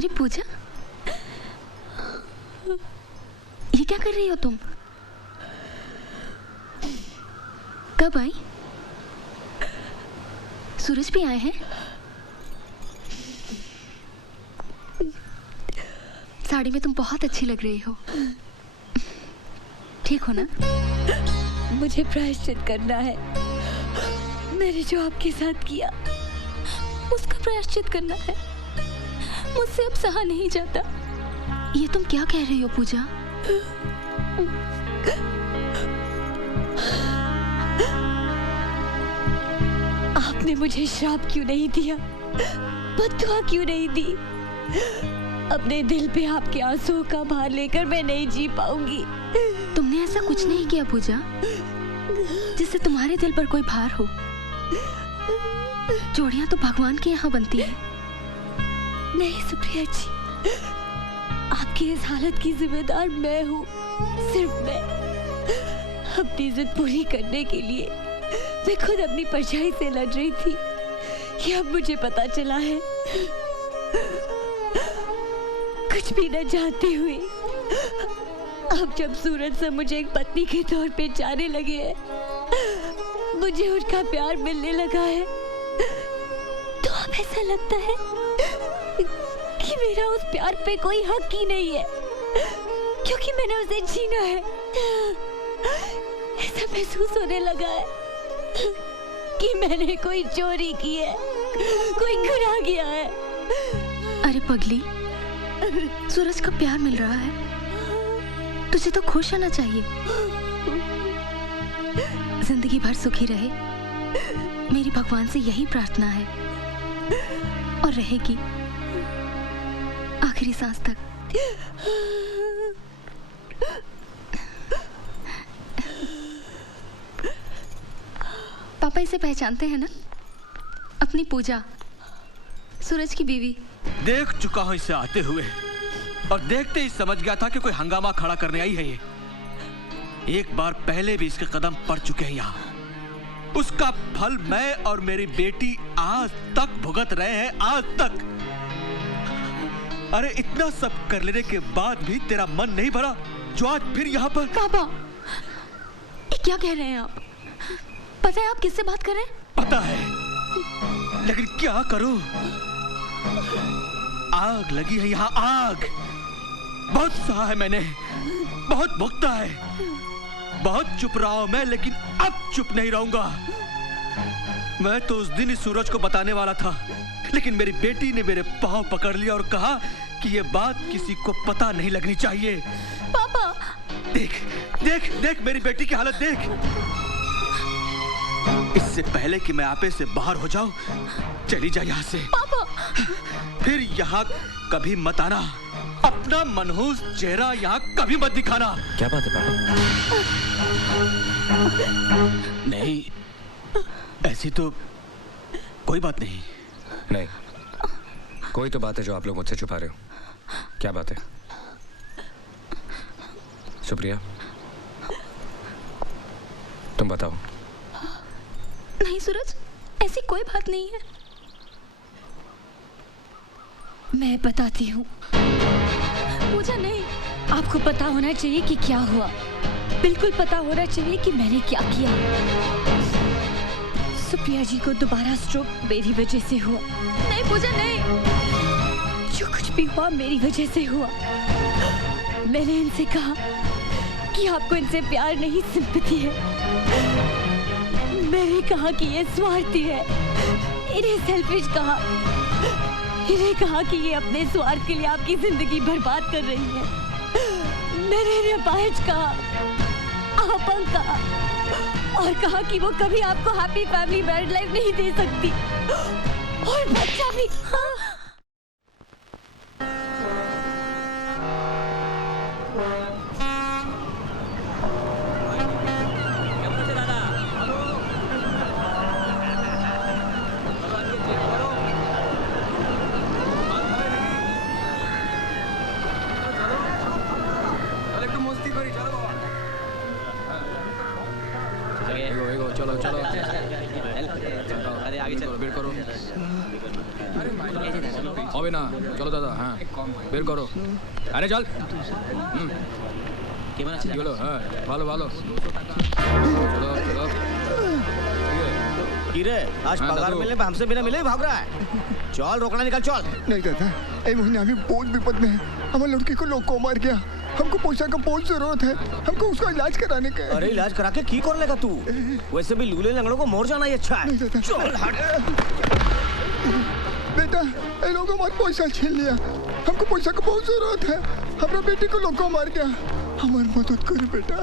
अरे पूजा, ये क्या कर रही हो तुम? कब आई? सूरज भी आए हैं? साड़ी में तुम बहुत अच्छी लग रही हो। ठीक हो ना? मुझे प्रायश्चित करना है। मैंने जो आपके साथ किया उसका प्रायश्चित करना है। मुझसे अब सहा नहीं जाता। ये तुम क्या कह रही हो पूजा? आपने मुझे श्राप क्यों नहीं दिया, बद्दुआ क्यों नहीं दी? अपने दिल पे आपके आंसुओं का भार लेकर मैं नहीं जी पाऊंगी। तुमने ऐसा कुछ नहीं किया पूजा जिससे तुम्हारे दिल पर कोई भार हो। जोड़ियां तो भगवान के यहाँ बनती है। नहीं सुप्रिया जी, आपकी इस हालत की जिम्मेदार मैं हूँ, सिर्फ मैं। अपनी जिद पूरी करने के लिए मैं खुद अपनी परछाई से लड़ रही थी। ये अब मुझे पता चला है। कुछ भी न जानते हुए अब जब सूरज से मुझे एक पत्नी के तौर पे जाने लगे हैं, मुझे उनका प्यार मिलने लगा है, तो अब ऐसा लगता है कि मेरा उस प्यार पे कोई हक ही नहीं है, क्योंकि मैंने उसे जीना है। ऐसा महसूस होने लगा है कि मैंने कोई चोरी की है, कोई गुनाह किया है। अरे पगली, सूरज का प्यार मिल रहा है, तुझे तो खुश होना चाहिए। जिंदगी भर सुखी रहे, मेरी भगवान से यही प्रार्थना है, और रहेगी आखिरी सांस तक। पापा इसे पहचानते हैं ना? अपनी पूजा, सूरज की बीवी। देख चुका हूं इसे आते हुए, और देखते ही समझ गया था कि कोई हंगामा खड़ा करने आई है ये। एक बार पहले भी इसके कदम पड़ चुके हैं यहाँ। उसका फल मैं और मेरी बेटी आज तक भुगत रहे हैं, आज तक। अरे इतना सब कर लेने के बाद भी तेरा मन नहीं भरा जो आज फिर यहाँ पर? पापा, ये क्या कह रहे हैं आप? पता है आप किससे बात कर रहे हैं? पता है, लेकिन क्या करूं? आग लगी है यहाँ, आग। बहुत सहा है मैंने, बहुत भुगता है, बहुत चुप रहा हूं मैं, लेकिन अब चुप नहीं रहूंगा। मैं तो उस दिन इस सूरज को बताने वाला था, लेकिन मेरी बेटी ने मेरे पांव पकड़ लिया और कहा कि ये बात किसी को पता नहीं लगनी चाहिए। पापा, देख देख देख मेरी बेटी की हालत देख। इससे पहले कि मैं आपे से बाहर हो जाऊं, चली जा यहाँ से। पापा, फिर यहाँ कभी मत आना। अपना मनहूस चेहरा यहाँ कभी मत दिखाना। क्या बात है पापा? नहीं, ऐसी तो कोई बात नहीं। नहीं, कोई तो बात है जो आप लोग मुझसे छुपा रहे हो। क्या बात है? सुप्रिया, तुम बताओ। नहीं सूरज, ऐसी कोई बात नहीं है। मैं बताती हूँ। पूजा नहीं, आपको पता होना चाहिए कि क्या हुआ। बिल्कुल पता होना चाहिए कि मैंने क्या किया। सुप्रिया जी को दोबारा स्ट्रोक मेरी वजह से हुआ। नहीं पूजा नहीं। जो कुछ भी हुआ मेरी वजह से हुआ। मैंने इनसे कहा कि आपको इनसे प्यार नहीं, सिंपैथी है। मैंने कहा कि ये स्वार्थी है, इन्हें सेल्फिश कहा। इन्हें कहा कि ये अपने स्वार्थ के लिए आपकी जिंदगी बर्बाद कर रही है। मैंने इन्हें अपाहिज कहा, अपंग कहा, और कहा कि वो कभी आपको हैप्पी फैमिली मैरिड लाइफ नहीं दे सकती, और बच्चा भी। चलो चलो, अरे आगे चलो, वेट करो। হবে না, চলো দাদা। হ্যাঁ বের করো, আরে চল। কি হলো? হ্যাঁ ভালো ভালো, চলো চলো। किरे आज हाँ, पगार दादू। मिलने पे हमसे बिना मिले ही भाग रहा है। चल रोकना निकल चल। नहीं दादा, ये महीने अभी बहुत विपद में है। हमारे लड़की को लोग को मार गया। हमको पैसा का बहुत जरूरत है। हमको उसका इलाज कराने का। अरे इलाज करा के की कर लेगा तू? वैसे भी लूले लंगड़ों को मोर जाना ही अच्छा है। नहीं दादा। चल हट। बेटा ये लोगों हमारे पैसा छीन लिया। हमको पैसा का बहुत जरूरत है। हमारा बेटी को लोग को मार गया। हमारी मदद करो बेटा।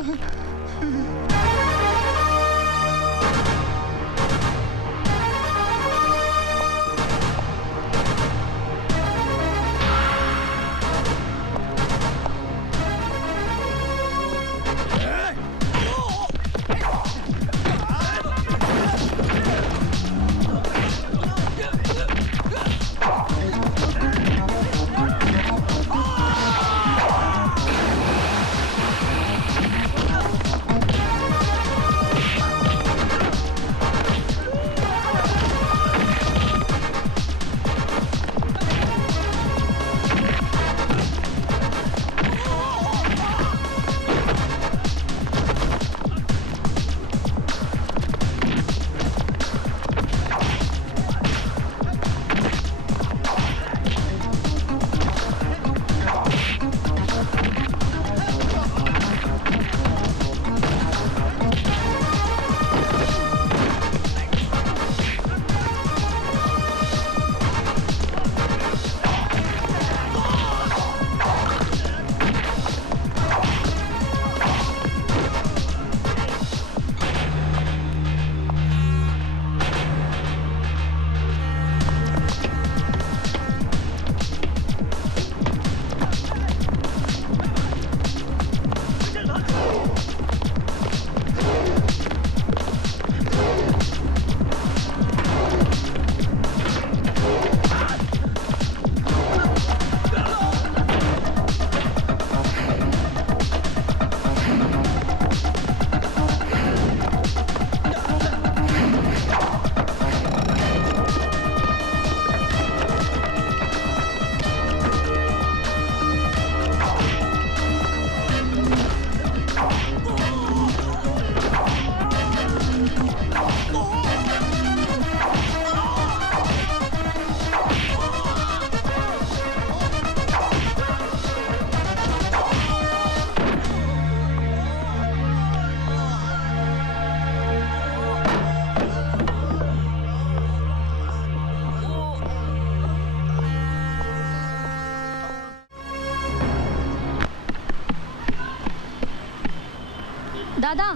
দাদা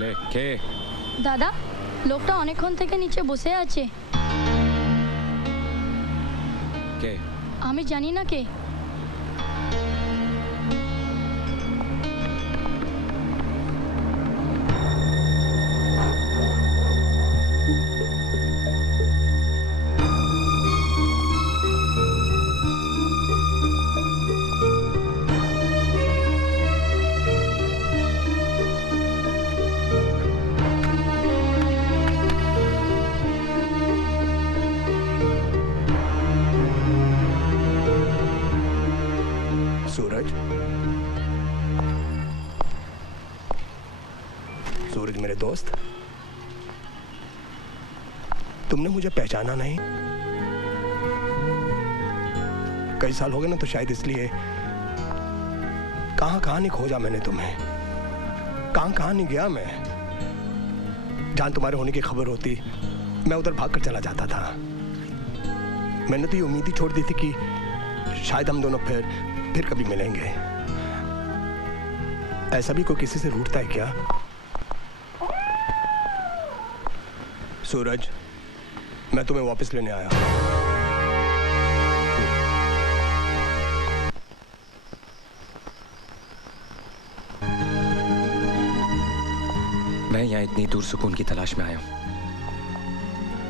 ले के দাদা লোকটা অনেকক্ষণ থেকে নিচে বসে আছে। के আমি জানি না কে। सूरज, सूरज मेरे दोस्त, तुमने मुझे पहचाना नहीं? कई साल हो गए ना, तो शायद इसलिए कहां कहां नहीं खोजा मैंने तुम्हें, कहां कहां नहीं गया मैं। जहां तुम्हारे होने की खबर होती मैं उधर भाग कर चला जाता था। मैंने तो ये उम्मीद ही छोड़ दी थी कि शायद हम दोनों फिर कभी मिलेंगे। ऐसा भी कोई किसी से रूठता है क्या? सूरज, मैं तुम्हें वापस लेने आया। मैं यहाँ इतनी दूर सुकून की तलाश में आया हूँ।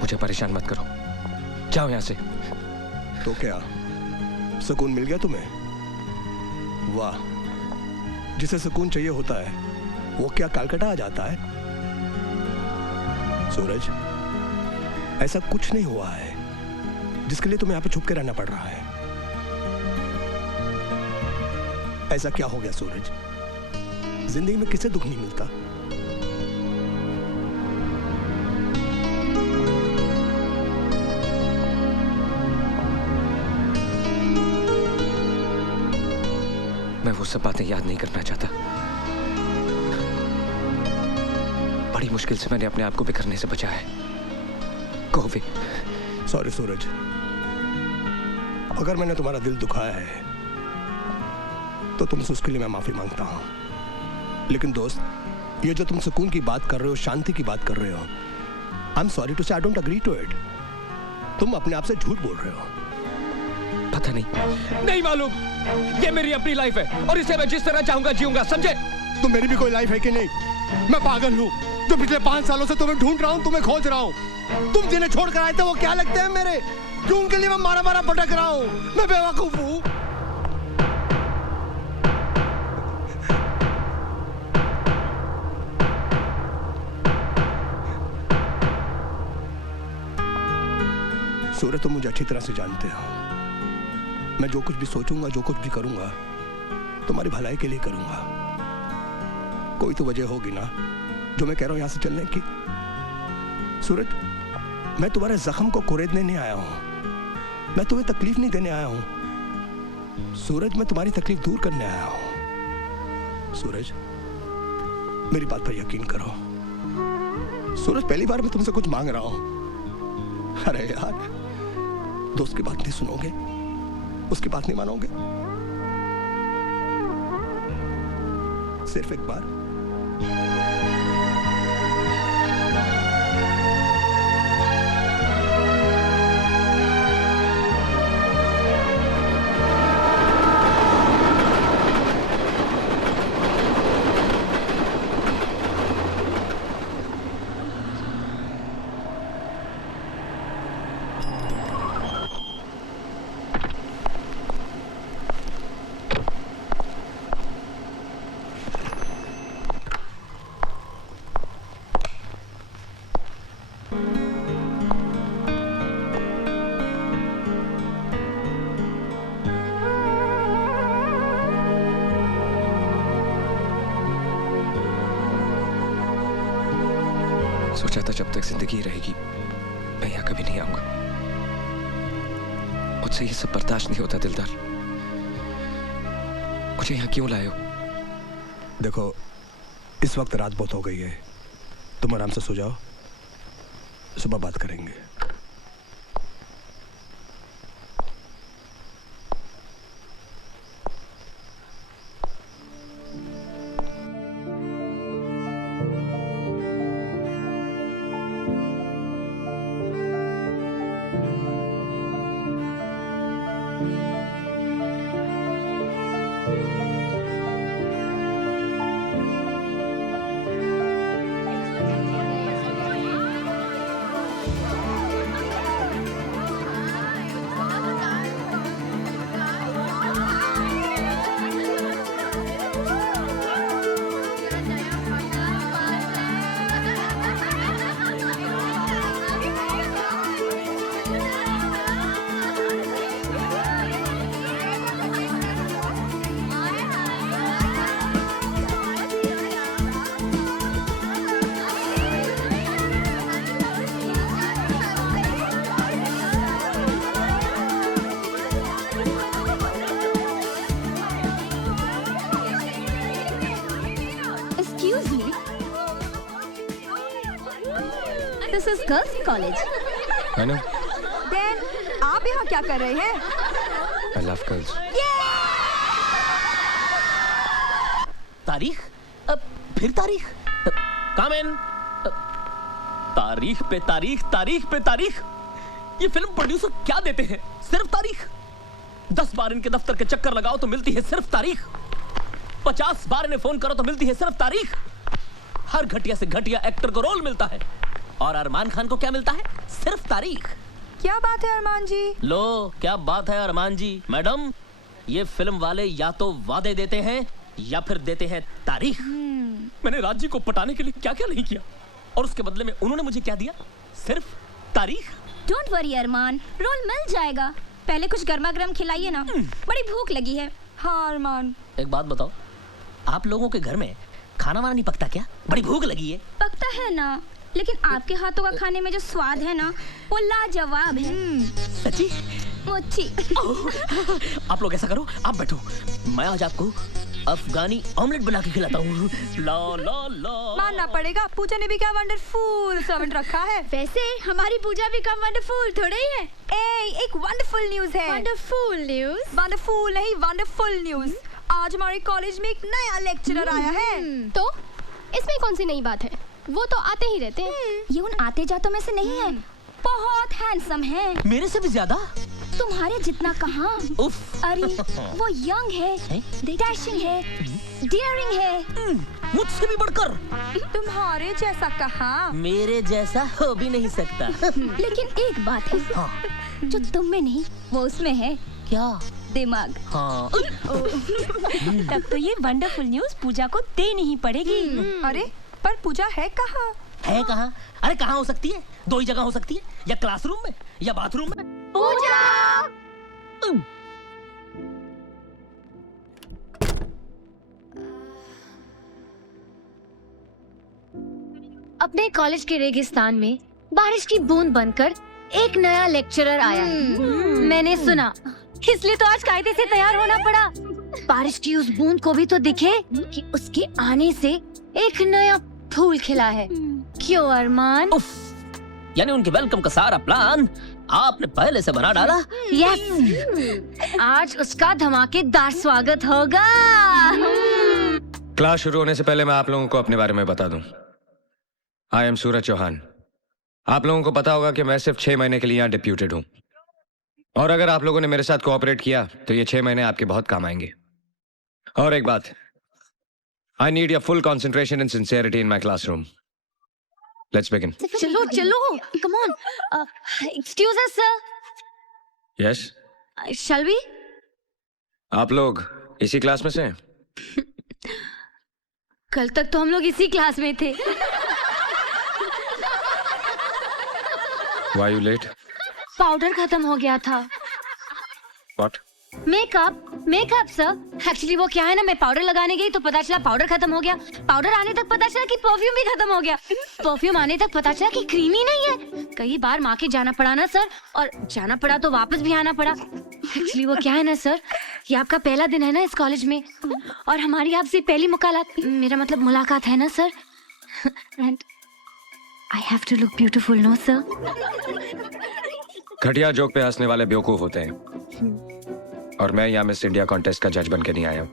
मुझे परेशान मत करो, जाओ यहाँ से। तो क्या सुकून मिल गया तुम्हें? वाह, जिसे सुकून चाहिए होता है वो क्या कलकत्ता आ जाता है? सूरज, ऐसा कुछ नहीं हुआ है। जिसके लिए तुम्हें यहाँ पे छुप के रहना पड़ रहा है। ऐसा क्या हो गया सूरज? जिंदगी में किसे दुख नहीं मिलता? मैं वो सब बातें याद नहीं करना चाहता। बड़ी मुश्किल से मैंने अपने आप को बिखरने से बचाया है। कोवे। सॉरी सूरज, अगर मैंने तुम्हारा दिल दुखाया है तो तुमसे उसके लिए मैं माफी मांगता हूं। लेकिन दोस्त, ये जो तुम सुकून की बात कर रहे हो, शांति की बात कर रहे हो, I am sorry to say I don't agree to it. तुम अपने आप से झूठ बोल रहे हो। पता नहीं मालूम। ये मेरी अपनी लाइफ है और इसे मैं जिस तरह चाहूंगा जीऊंगा, समझे? तो मेरी भी कोई लाइफ है कि नहीं? मैं पागल हूँ जो पिछले 5 सालों से तुम्हें ढूंढ रहा हूँ, तुम्हें खोज रहा हूँ। तुम जिन्हें छोड़ कर आए थे वो क्या लगते हैं मेरे? क्यों उनके लिए मैं मारा मारा भटक रहा हूँ? मैं बेवकूफ हूँ। सूरज, तुम मुझे अच्छी तरह से जानते हो। मैं जो कुछ भी सोचूंगा, जो कुछ भी करूंगा, तुम्हारी भलाई के लिए करूंगा। कोई तो वजह होगी ना जो मैं कह रहा हूं यहां से चलने की। सूरज, मैं तुम्हारे जख्म को कुरेदने नहीं आया हूं। मैं तुम्हें तकलीफ नहीं देने आया हूं। सूरज, मैं तुम्हारी तकलीफ दूर करने आया हूं। सूरज, मेरी बात पर यकीन करो। सूरज, पहली बार मैं तुमसे कुछ मांग रहा हूं। अरे यार, दोस्त की बात नहीं सुनोगे? उसकी बात नहीं मानोगे? सिर्फ एक बार। सोचा था जब तक जिंदगी रहेगी मैं यहाँ कभी नहीं आऊंगा। मुझसे ये सब बर्दाश्त नहीं होता दिलदार। मुझे यहाँ क्यों लाए हो? देखो, इस वक्त रात बहुत हो गई है, तुम आराम से सो जाओ, सुबह बात करेंगे। This is girls college. I know. Then आप यहाँ क्या कर रहे हैं? I love girls. तारीख? फिर तारीख? Come in. तारीख पे तारीख, तारीख पे तारीख। ये फिल्म प्रोड्यूसर क्या देते हैं? सिर्फ तारीख। 10 बार इनके दफ्तर के चक्कर लगाओ तो मिलती है सिर्फ तारीख। 50 बार इन्हें फोन करो तो मिलती है सिर्फ तारीख। हर घटिया से घटिया एक्टर को रोल मिलता है और अरमान खान को क्या मिलता है? सिर्फ तारीख। क्या बात है अरमान जी? लो, क्या बात है अरमान जी। मैडम, ये फिल्म वाले या तो वादे देते हैं या फिर देते हैं तारीख। मैंने राज जी को पटाने के लिए क्या क्या नहीं किया और उसके बदले में उन्होंने मुझे क्या दिया? सिर्फ तारीख। डोंट वरी अरमान, रोल मिल जाएगा। पहले कुछ गर्मा गर्म खिलाइए ना, बड़ी भूख लगी है। हाँ अरमान। एक बात बताओ, आप लोगों के घर में खाना वाना नहीं पकता क्या? बड़ी भूख लगी है। पकता है ना, लेकिन आपके हाथों का खाने में जो स्वाद है ना, वो लाजवाब है। सच्ची? मुच्छी। आप लोग ऐसा करो, आप बैठो, मैं आज आपको अफगानी ऑमलेट बना के खिलाता हूँ। ला ला ला। मानना पड़ेगा, पूजा ने भी क्या वंडरफुल सर्वेंट रखा है। वैसे हमारी पूजा भी कम वंडरफुल थोड़ी ही है। एक वंडरफुल न्यूज है। Wonderful news? वंडरफुल नहीं, वंडरफुल न्यूज। आज हमारे कॉलेज में एक नया लेक्चरर आया है। तो इसमें कौन सी नई बात है? वो तो आते ही रहते हैं। ये उन आते जातों में से नहीं है। बहुत हैंडसम है। मेरे से भी ज्यादा? तुम्हारे जितना कहाँ। उफ। अरे वो यंग है, डैशिंग है, डियरिंग है। मुझसे भी बढ़कर। तुम्हारे जैसा कहाँ? मेरे जैसा हो भी नहीं सकता। लेकिन एक बात है, हाँ। जो तुम में नहीं वो उसमें है। क्या? दिमाग। हाँ। तब तो ये वंडरफुल न्यूज पूजा को देनी ही पड़ेगी। अरे पर पूजा है कहाँ? है कहाँ? अरे कहाँ हो सकती है? दो ही जगह हो सकती है, या क्लासरूम में या बाथरूम में। पूजा! अपने कॉलेज के रेगिस्तान में बारिश की बूंद बनकर एक नया लेक्चरर आया है। मैंने सुना, इसलिए तो आज कायदे से तैयार होना पड़ा। बारिश की उस बूंद को भी तो दिखे कि उसके आने से एक नया फूल खिला है। क्यों अरमान? उफ, यानी उनके वेलकम का सारा प्लान आपने पहले से बना डाला? यस, आज उसका धमाकेदार स्वागत होगा। क्लास शुरू होने से पहले मैं आप लोगों को अपने बारे में बता दूं। आई एम सूरज चौहान। आप लोगों को पता होगा कि मैं सिर्फ 6 महीने के लिए यहाँ डिप्यूटेड हूँ, और अगर आप लोगों ने मेरे साथ कोऑपरेट किया तो ये 6 महीने आपके बहुत काम आएंगे। और एक बात, I need your full concentration and sincerity in my classroom. Let's begin. चलो चलो, come on. Excuse us sir. Yes, shall we? आप लोग इसी क्लास में से हैं? कल तक तो हम लोग इसी क्लास में थे। Why you late? पाउडर खत्म हो गया था। What? Makeup sir. एक्चुअली वो क्या है ना, मैं पाउडर लगाने गई तो पता चला पाउडर खत्म हो गया। पाउडर आने तक पता चला कि परफ्यूम भी खत्म हो गया। परफ्यूम आने तक पता चला कि क्रीम ही नहीं है। कई बार माँ के जाना पड़ा ना सर, और जाना पड़ा तो वापस भी आना पड़ा। एक्चुअली वो क्या है ना सर, ये आपका पहला दिन है ना इस कॉलेज में, और हमारी आपसे पहली मुलाकात है ना sir. And I have to look beautiful, no sir? घटिया जोक पे हंसने वाले बेवकूफ होते हैं, और मैं यहाँ मिस इंडिया कॉन्टेस्ट का जज बन के नहीं आया।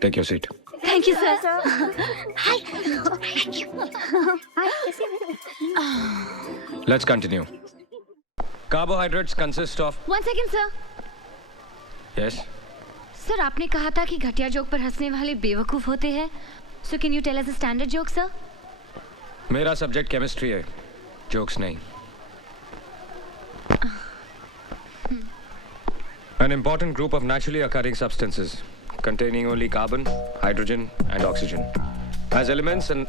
Take your seat. Thank you, sir. Hi. Let's continue. Carbohydrates consist of... One second, sir. Yes. Sir, आपने कहा था कि घटिया जोक पर हंसने वाले बेवकूफ होते हैं। So can you tell us a standard joke, sir? मेरा सब्जेक्ट केमिस्ट्री है, जोक्स नहीं। An important group of naturally occurring substances containing only carbon, hydrogen and oxygen as elements and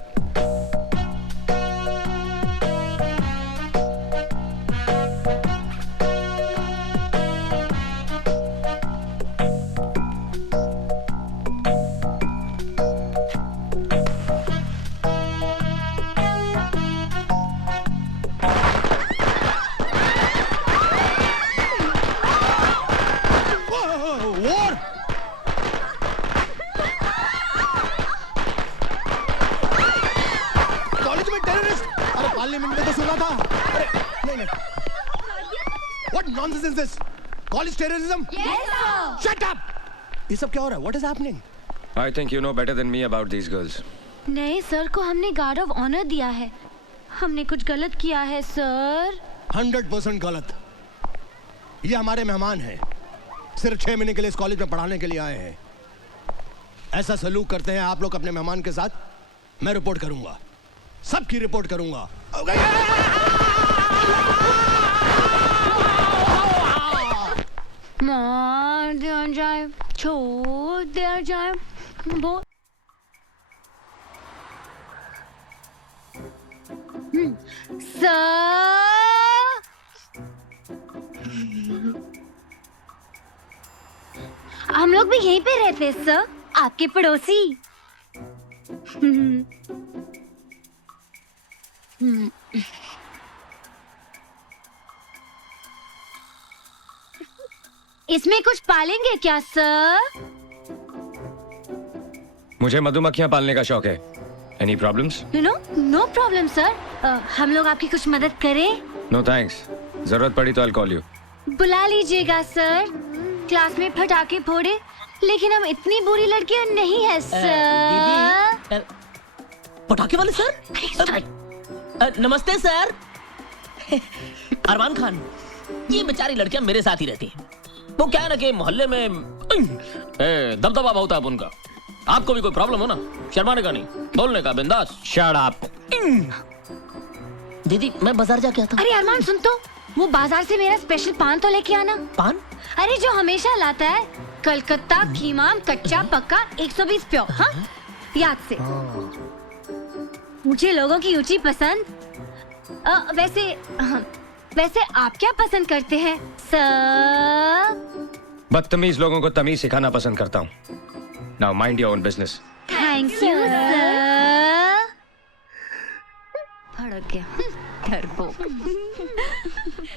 College terrorism? Yes, sir. Shut up! ये सब क्या हो रहा है? What is happening? I think you know better than me about these girls. नहीं sir, को हमने guard of honour दिया है। हमने कुछ गलत किया है सर। 100% गलत। ये हमारे मेहमान हैं, सिर्फ 6 महीने के लिए इस कॉलेज में पढ़ाने के लिए आए हैं। ऐसा सलूक करते हैं आप लोग अपने मेहमान के साथ? मैं रिपोर्ट करूंगा, सबकी रिपोर्ट करूंगा। मार दिया जाए, छोड़ दिया जाए, वो सर हम लोग भी यहीं पे रहते हैं सर, आपके पड़ोसी। इसमें कुछ पालेंगे क्या सर? मुझे मधुमक्खियां पालने का शौक है। Any problems? No problem sir. हम लोग आपकी कुछ मदद करें? No thanks. जरूरत पड़ी तो आई कॉल यू। बुला लीजिएगा सर। क्लास में पटाखे फोड़े, लेकिन हम इतनी बुरी लड़कियां नहीं है सर। पटाखे वाले सर? नमस्ते सर। अरमान खान, ये बेचारी लड़कियां मेरे साथ ही रहती हैं। वो क्या है ना कि मोहल्ले में दबदबा बहुत है उनका। आपको भी कोई प्रॉब्लम हो ना, शर्माने का नहीं, बोलने का, बिंदास। Shut up. दीदी मैं बाजार जाके आता। अरे अरमान सुन तो, वो बाजार से मेरा स्पेशल पान तो लेके आना। पान? अरे जो हमेशा लाता है, कलकत्ता खीमाम कच्चा पक्का 120 प्योर। हाँ याद से। मुझे लोगों की ऊंची पसंद। वैसे आप क्या पसंद करते हैं सर? बदतमीज लोगों को तमीज सिखाना पसंद करता हूँ। Now mind your own business. Thank you sir. भड़क गया डरपोक।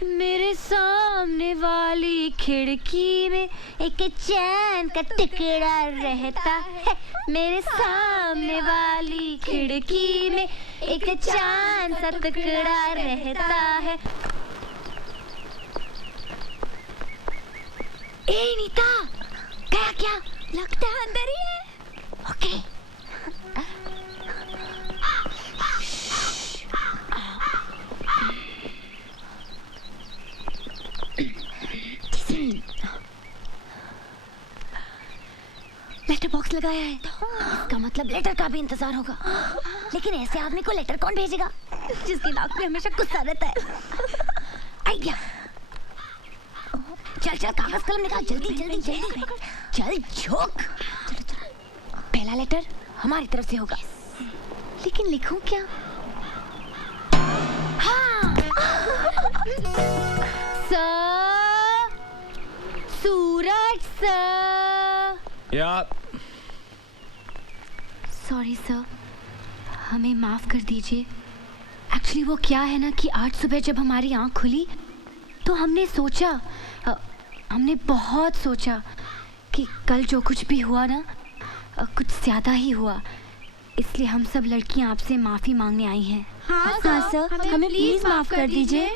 मेरे सामने वाली खिड़की में एक चैन का टुकड़ा रहता है। मेरे सामने वाली खिड़की में एक चांद सा टुकड़ा रहता है। ए नीता, गया क्या? लगता है अंदर ही है। ओके। लेटर बॉक्स लगाया है, इसका मतलब लेटर का भी इंतजार होगा। लेकिन ऐसे आदमी को लेटर कौन भेजेगा जिसकी नाक पे हमेशा गुस्सा रहता है? आइडिया। चल चल कागज कलम निकाल, जल्दी जल्दी जल्दी। चल झोंक। पहला लेटर हमारी तरफ से होगा, लेकिन लिखूं क्या? हाँ। सर, सूरज सर। या सॉरी सर, हमें माफ कर दीजिए। एक्चुअली वो क्या है ना कि आज सुबह जब हमारी आंख खुली तो हमने सोचा, हमने बहुत सोचा कि कल जो कुछ भी हुआ ना, कुछ ज़्यादा ही हुआ। इसलिए हम सब लड़कियां आपसे माफ़ी मांगने आई हैं। हाँ सर, हमें प्लीज माफ कर दीजिए।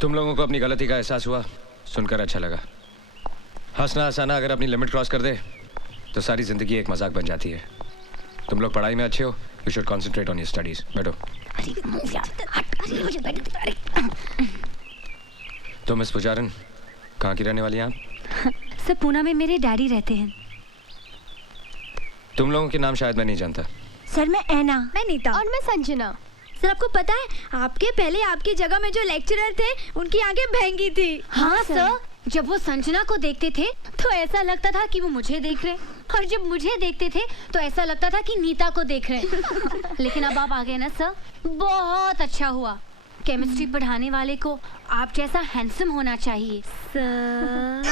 तुम लोगों को अपनी गलती का एहसास हुआ, सुनकर अच्छा लगा। हंसना हंसाना अगर अपनी लिमिट क्रॉस कर दे तो सारी जिंदगी एक मजाक बन जाती है। तुम लोग पढ़ाई में अच्छे हो, you should concentrate on your studies. बैठो। तो मिस पुजारन, कहाँ की रहने वाली हैं आप? सर, पूना में मेरे डैडी रहते हैं। तुम लोगों के नाम शायद मैं नहीं जानता। सर मैं ऐना। मैं नीता। और मैं संजना। सर आपको पता है, आपके पहले आपकी जगह में जो लेक्चरर थे उनकी आंखें भैंगी थी। हाँ सर, जब वो संजना को देखते थे तो ऐसा लगता था कि वो मुझे देख रहे, और जब मुझे देखते थे तो ऐसा लगता था कि नीता को देख रहे। लेकिन अब आप आ गए ना सर, बहुत अच्छा हुआ। केमिस्ट्री पढ़ाने वाले को आप जैसा हैंडसम होना चाहिए सर।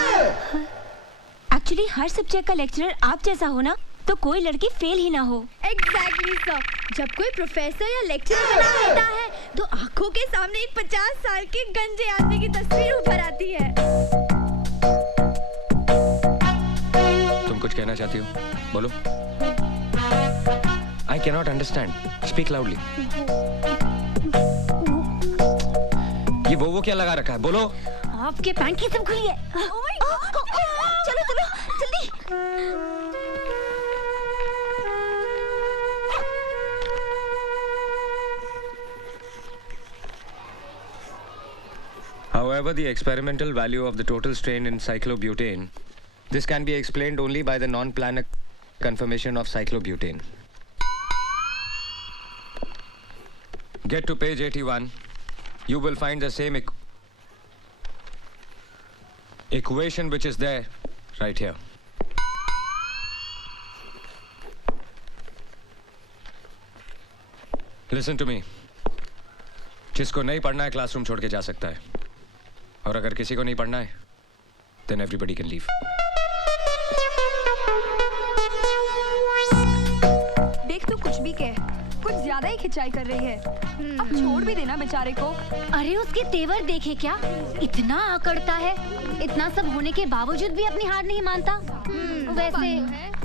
एक्चुअली हर सब्जेक्ट का लेक्चरर आप जैसा हो ना, तो कोई लड़की फेल ही ना हो। Exactly sir. जब कोई प्रोफेसर या लेक्चरर बना होता है तो आंखों के सामने एक 50 साल के गंजे आदमी की तस्वीर उभर आती है। तुम कुछ कहना चाहती हो? बोलो। I cannot understand, speak loudly. ये वो क्या लगा रखा है? बोलो। आपके पैंट की सब खुली है। चलो चलो जल्दी। However, the experimental value of the total strain in cyclobutane, this can be explained only by the non-planar conformation of cyclobutane. Get to page 81. You will find the same equation which is there right here. Listen to me. जिसको नहीं पढ़ना है classroom छोड़ के जा सकता है। और अगर किसी को नहीं पढ़ना है then everybody can leave. देख तू कुछ भी कह, कुछ ज्यादा ही खिंचाई कर रही है। अब छोड़ भी देना बेचारे को। अरे उसके तेवर देखे क्या, इतना आकड़ता है, इतना सब होने के बावजूद भी अपनी हार नहीं मानता। वैसे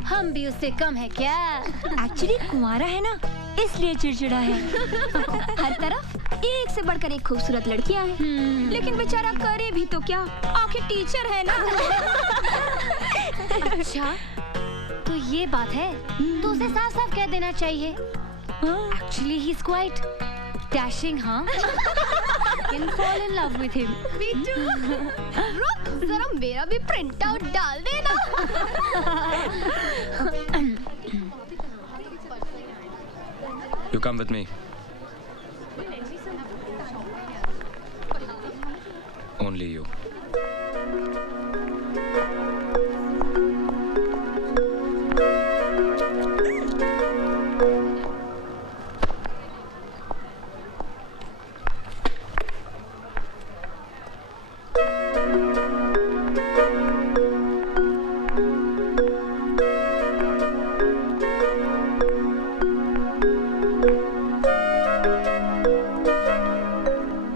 हम भी उससे कम है क्या? एक्चुअली कुंवारा है ना, इसलिए चिड़चिड़ा है। हर तरफ एक से बढ़कर एक खूबसूरत लड़कियां हैं, लेकिन बेचारा करे भी तो क्या, आखिर टीचर है ना। अच्छा तो ये बात है, तो उसे साफ साफ कह देना चाहिए। Actually he's quite dashing, हाँ? Can fall in love with him. Me too. रुक, जरा मेरा भी प्रिंट आउट डाल देना। You come with me. Only you.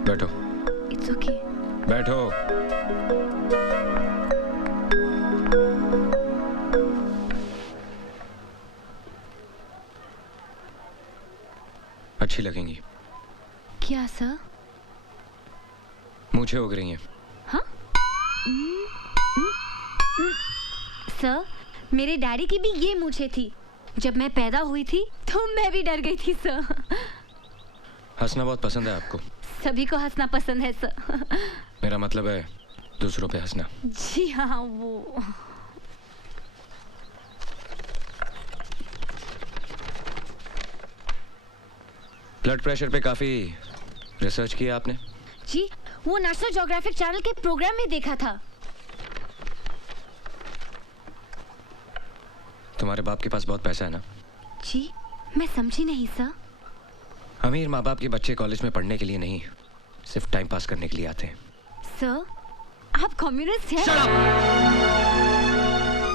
बैठो। It's okay. बैठो। अच्छी लगेंगी। क्या सर? मूछें उग रही हैं। हाँ? सर, मेरे डैडी की भी ये मूछें थी। जब मैं पैदा हुई थी तो मैं भी डर गई थी सर। हंसना बहुत पसंद है आपको। सभी को हंसना पसंद है सर। मेरा मतलब है दूसरों पे हंसना। जी हाँ, वो ब्लड प्रेशर पे काफी रिसर्च किया आपने? जी, वो नेशनल ज्योग्राफिक चैनल के प्रोग्राम में देखा था। तुम्हारे बाप के पास बहुत पैसा है ना? जी, मैं समझी नहीं सर। अमीर माँ बाप के बच्चे कॉलेज में पढ़ने के लिए नहीं, सिर्फ टाइम पास करने के लिए आते हैं। सर, आप कम्युनिस्ट हैं?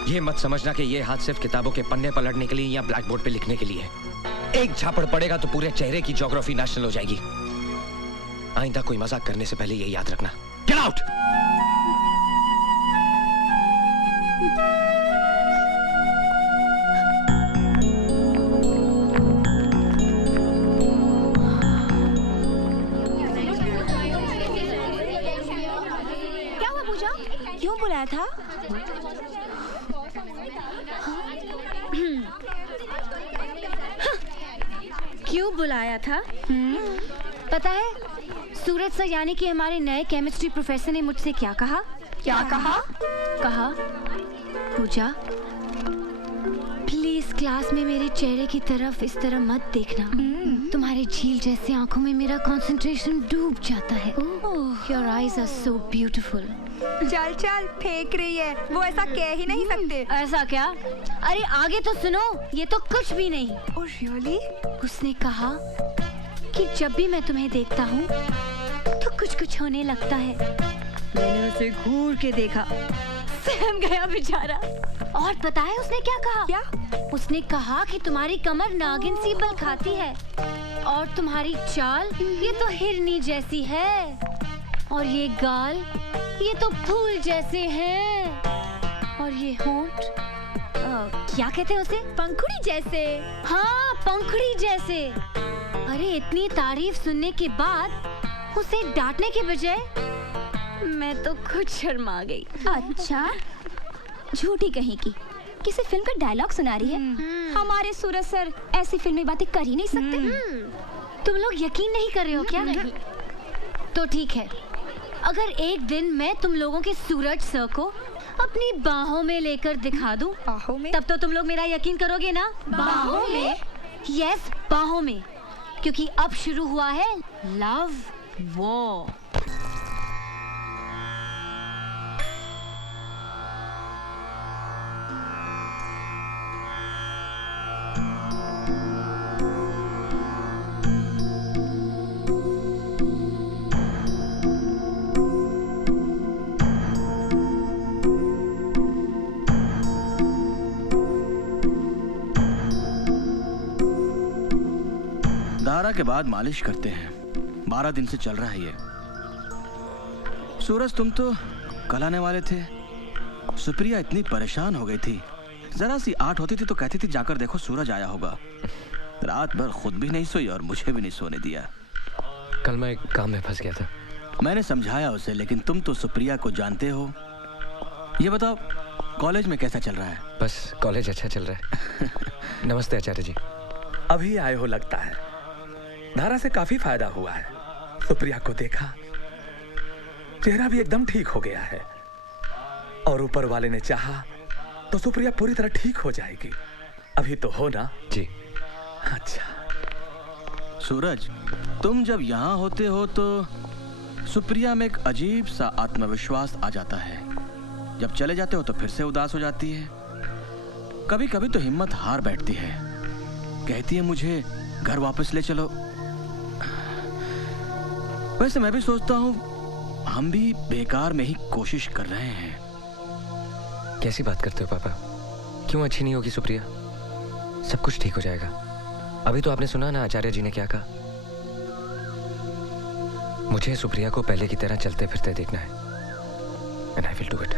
ये मत समझना कि ये हाथ सिर्फ किताबों के पन्ने पलटने के लिए या ब्लैक बोर्ड पे लिखने के लिए है। एक झापड़ पड़ेगा तो पूरे चेहरे की ज्योग्राफी नेशनल हो जाएगी। आइंदा कोई मजाक करने से पहले ये याद रखना। Get out! क्या हुआ पूजा? क्यों बुलाया था? क्यों बुलाया था? पता है, सूरज सर यानी कि हमारे नए केमिस्ट्री प्रोफेसर ने मुझसे क्या कहा? क्या कहा? कहा, पूजा प्लीज क्लास में मेरे चेहरे की तरफ इस तरह मत देखना। तुम्हारे झील जैसे आंखों में मेरा कंसंट्रेशन डूब जाता है। Your eyes are so beautiful. चल चल, फेंक रही है, वो ऐसा कह ही नहीं सकते। ऐसा क्या? अरे आगे तो सुनो, ये तो कुछ भी नहीं। Oh really? उसने कहा कि जब भी मैं तुम्हें देखता हूँ तो कुछ कुछ होने लगता है। मैंने उसे घूर के देखा, सहम गया बेचारा। और पता है उसने क्या कहा? क्या? उसने कहा कि तुम्हारी कमर नागिन सी बल खाती है और तुम्हारी चाल ये तो हिरनी जैसी है और ये गाल ये तो फूल जैसे हैं और ये होंठ क्या कहते हैं उसे? पंखुड़ी जैसे। हाँ, पंखुड़ी जैसे। अरे इतनी तारीफ सुनने के बाद उसे डांटने के बजाय मैं तो खुद शर्मा गई। अच्छा, झूठी कहीं की किसी फिल्म का डायलॉग सुना रही है। हमारे सूरज सर ऐसी फिल्मी बातें कर ही नहीं सकते। तुम लोग यकीन नहीं कर रहे हो क्या? नहीं। तो ठीक है, अगर एक दिन मैं तुम लोगों के सूरज सर को अपनी बाहों में लेकर दिखा दूं, बाहों में? तब तो तुम लोग मेरा यकीन करोगे ना? बाहों में? यस, बाहों में, क्योंकि अब शुरू हुआ है लव वॉर। के बाद मालिश करते हैं। 12 दिन से चल रहा है ये। सूरज, तुम तो कल आने वाले थे। सुप्रिया इतनी परेशान हो गई थी, जरा सी आठ होती थी तो कहती थी जाकर देखो सूरज आया होगा। रात भर खुद भी नहीं सोई और मुझे भी नहीं सोने दिया। कल मैं एक काम में फंस गया था। मैंने समझाया उसे, लेकिन तुम तो सुप्रिया को जानते हो। ये बताओ, कॉलेज में कैसा चल रहा है? बस कॉलेज अच्छा चल रहा है। नमस्ते आचार्य जी। अभी आए हो लगता है। धारा से काफी फायदा हुआ है। सुप्रिया को देखा, चेहरा भी एकदम ठीक हो गया है। और ऊपर वाले ने चाहा तो सुप्रिया पूरी तरह ठीक हो जाएगी। अभी तो हो ना? जी। अच्छा सूरज, तुम जब यहाँ होते हो तो सुप्रिया में एक अजीब सा आत्मविश्वास आ जाता है। जब चले जाते हो तो फिर से उदास हो जाती है। कभी कभी तो हिम्मत हार बैठती है, कहती है मुझे घर वापस ले चलो। वैसे मैं भी सोचता हूँ हम भी बेकार में ही कोशिश कर रहे हैं। कैसी बात करते हो पापा? क्यों अच्छी नहीं होगी सुप्रिया? सब कुछ ठीक हो जाएगा। अभी तो आपने सुना ना आचार्य जी ने क्या कहा। मुझे सुप्रिया को पहले की तरह चलते फिरते देखना है। And I will do it.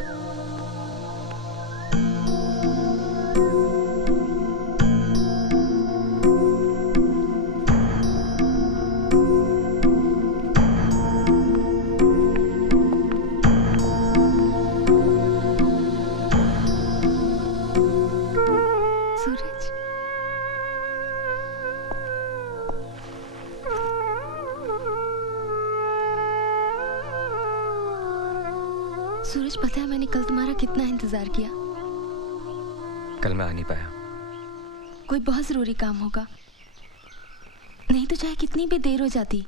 Suraj, पता है मैंने कल तुम्हारा कितना इंतजार किया। कल मैं आ नहीं पाया। कोई बहुत जरूरी काम होगा, नहीं तो चाहे कितनी भी देर हो जाती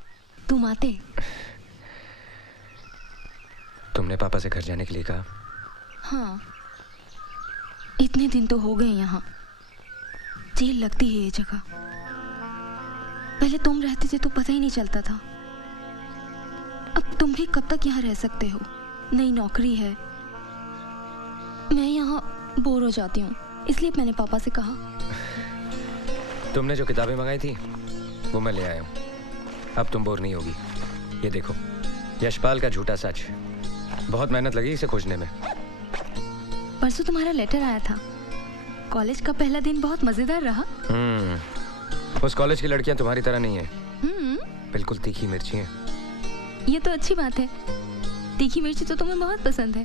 तुम आते। तुमने पापा से घर जाने के लिए कहा? हाँ, इतने दिन तो हो गए यहाँ। जेल लगती है ये जगह। पहले तुम रहते थे तो पता ही नहीं चलता था। अब तुम भी कब तक यहाँ रह सकते हो? नई नौकरी है। मैं यहाँ बोर हो जाती हूँ, इसलिए मैंने पापा से कहा। तुमने जो किताबें मंगाई थी वो मैं ले आया हूँ। अब तुम बोर नहीं होगी। ये देखो, यशपाल का झूठा सच। बहुत मेहनत लगी इसे खोजने में। परसों तुम्हारा लेटर आया था। कॉलेज का पहला दिन बहुत मजेदार रहा। उस कॉलेज की लड़कियां तुम्हारी तरह नहीं है। बिल्कुल तीखी मिर्ची हैं। ये तो अच्छी बात है। तीखी मिर्ची तो तुम्हें बहुत पसंद है।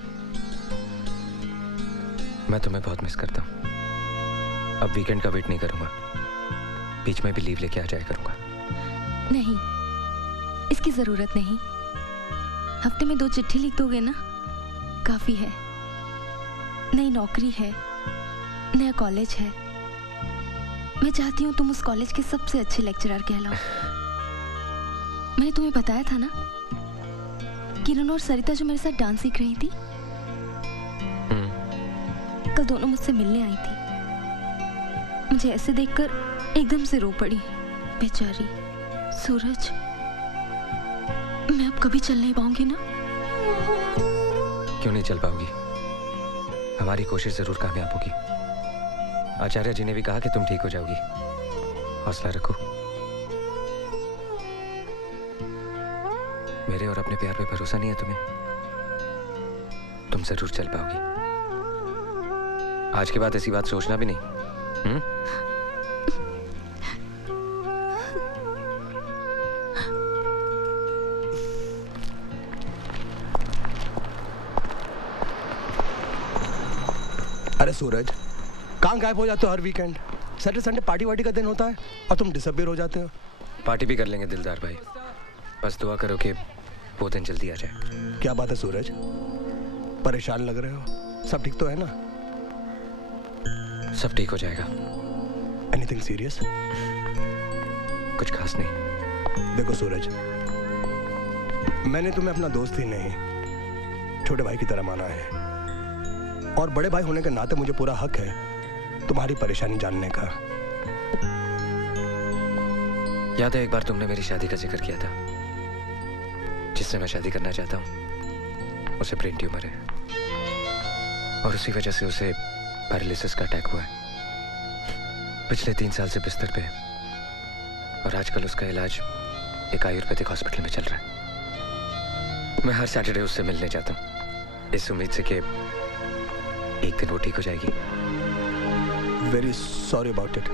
मैं तुम्हें बहुत मिस करता हूँ। अब वीकेंड का वेट नहीं करूंगा। बीच में भी लीव लेके आ जाया करूंगा। नहीं, इसकी जरूरत नहीं। हफ्ते में 2 चिट्ठी लिख दोगे ना, काफी है। नई नौकरी है, नया कॉलेज है। मैं चाहती हूँ तुम उस कॉलेज के सबसे अच्छे लेक्चरर कहलाओ। मैंने तुम्हें बताया था ना, किरण और सरिता जो मेरे साथ डांस सीख रही थी, कल दोनों मुझसे मिलने आई थी। मुझे ऐसे देखकर एकदम से रो पड़ी, बेचारी। सूरज, मैं अब कभी चल नहीं पाऊंगी ना? क्यों नहीं चल पाओगी? हमारी कोशिश जरूर कामयाब होगी। आचार्य जी ने भी कहा कि तुम ठीक हो जाओगी। हौसला रखो। मेरे और अपने प्यार पे भरोसा नहीं है तुम्हें? तुम जरूर चल पाओगी। आज के बाद ऐसी बात सोचना भी नहीं। अरे सूरज, कहाँ गायब हो जाते हो हर वीकेंड? सैटरडे संडे पार्टी वार्टी का दिन होता है और तुम डिसअपीयर हो जाते हो। पार्टी भी कर लेंगे दिलदार भाई। बस दुआ करो कि वो दिन जल्दी आ जाए। क्या बात है सूरज, परेशान लग रहे हो? सब ठीक तो है ना? सब ठीक हो जाएगा। Anything serious? कुछ खास नहीं। देखो सूरज, मैंने तुम्हें अपना दोस्त ही नहीं, छोटे भाई की तरह माना है। और बड़े भाई होने के नाते मुझे पूरा हक है तुम्हारी परेशानी जानने का। याद है एक बार तुमने मेरी शादी का जिक्र किया था? जिससे मैं शादी करना चाहता हूँ उसे ब्रेन ट्यूमर है और उसी वजह से उसे पैरालिसिस का अटैक हुआ है। पिछले 3 साल से बिस्तर पे है। और आजकल उसका इलाज एक आयुर्वेदिक हॉस्पिटल में चल रहा है। मैं हर सैटरडे उससे मिलने जाता हूँ इस उम्मीद से कि एक दिन वो ठीक हो जाएगी। Very sorry about it.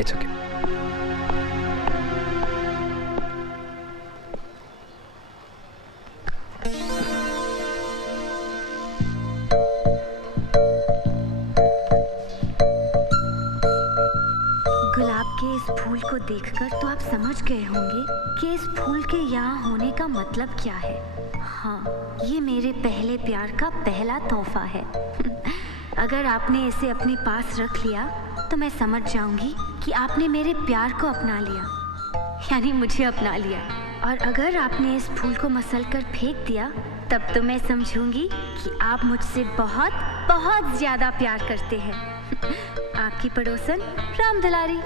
It's okay. गुलाब के इस फूल को देखकर तो आप समझ गए होंगे कि इस फूल के यहाँ होने का मतलब क्या है। हाँ, ये मेरे पहले प्यार का पहला तोहफा है। अगर आपने इसे अपने पास रख लिया तो मैं समझ जाऊंगी कि आपने मेरे प्यार को अपना लिया, यानी मुझे अपना लिया। और अगर आपने इस फूल को मसल कर फेंक दिया तब तो मैं समझूंगी कि आप मुझसे बहुत बहुत ज्यादा प्यार करते हैं। आपकी पड़ोसन राम दुलारी।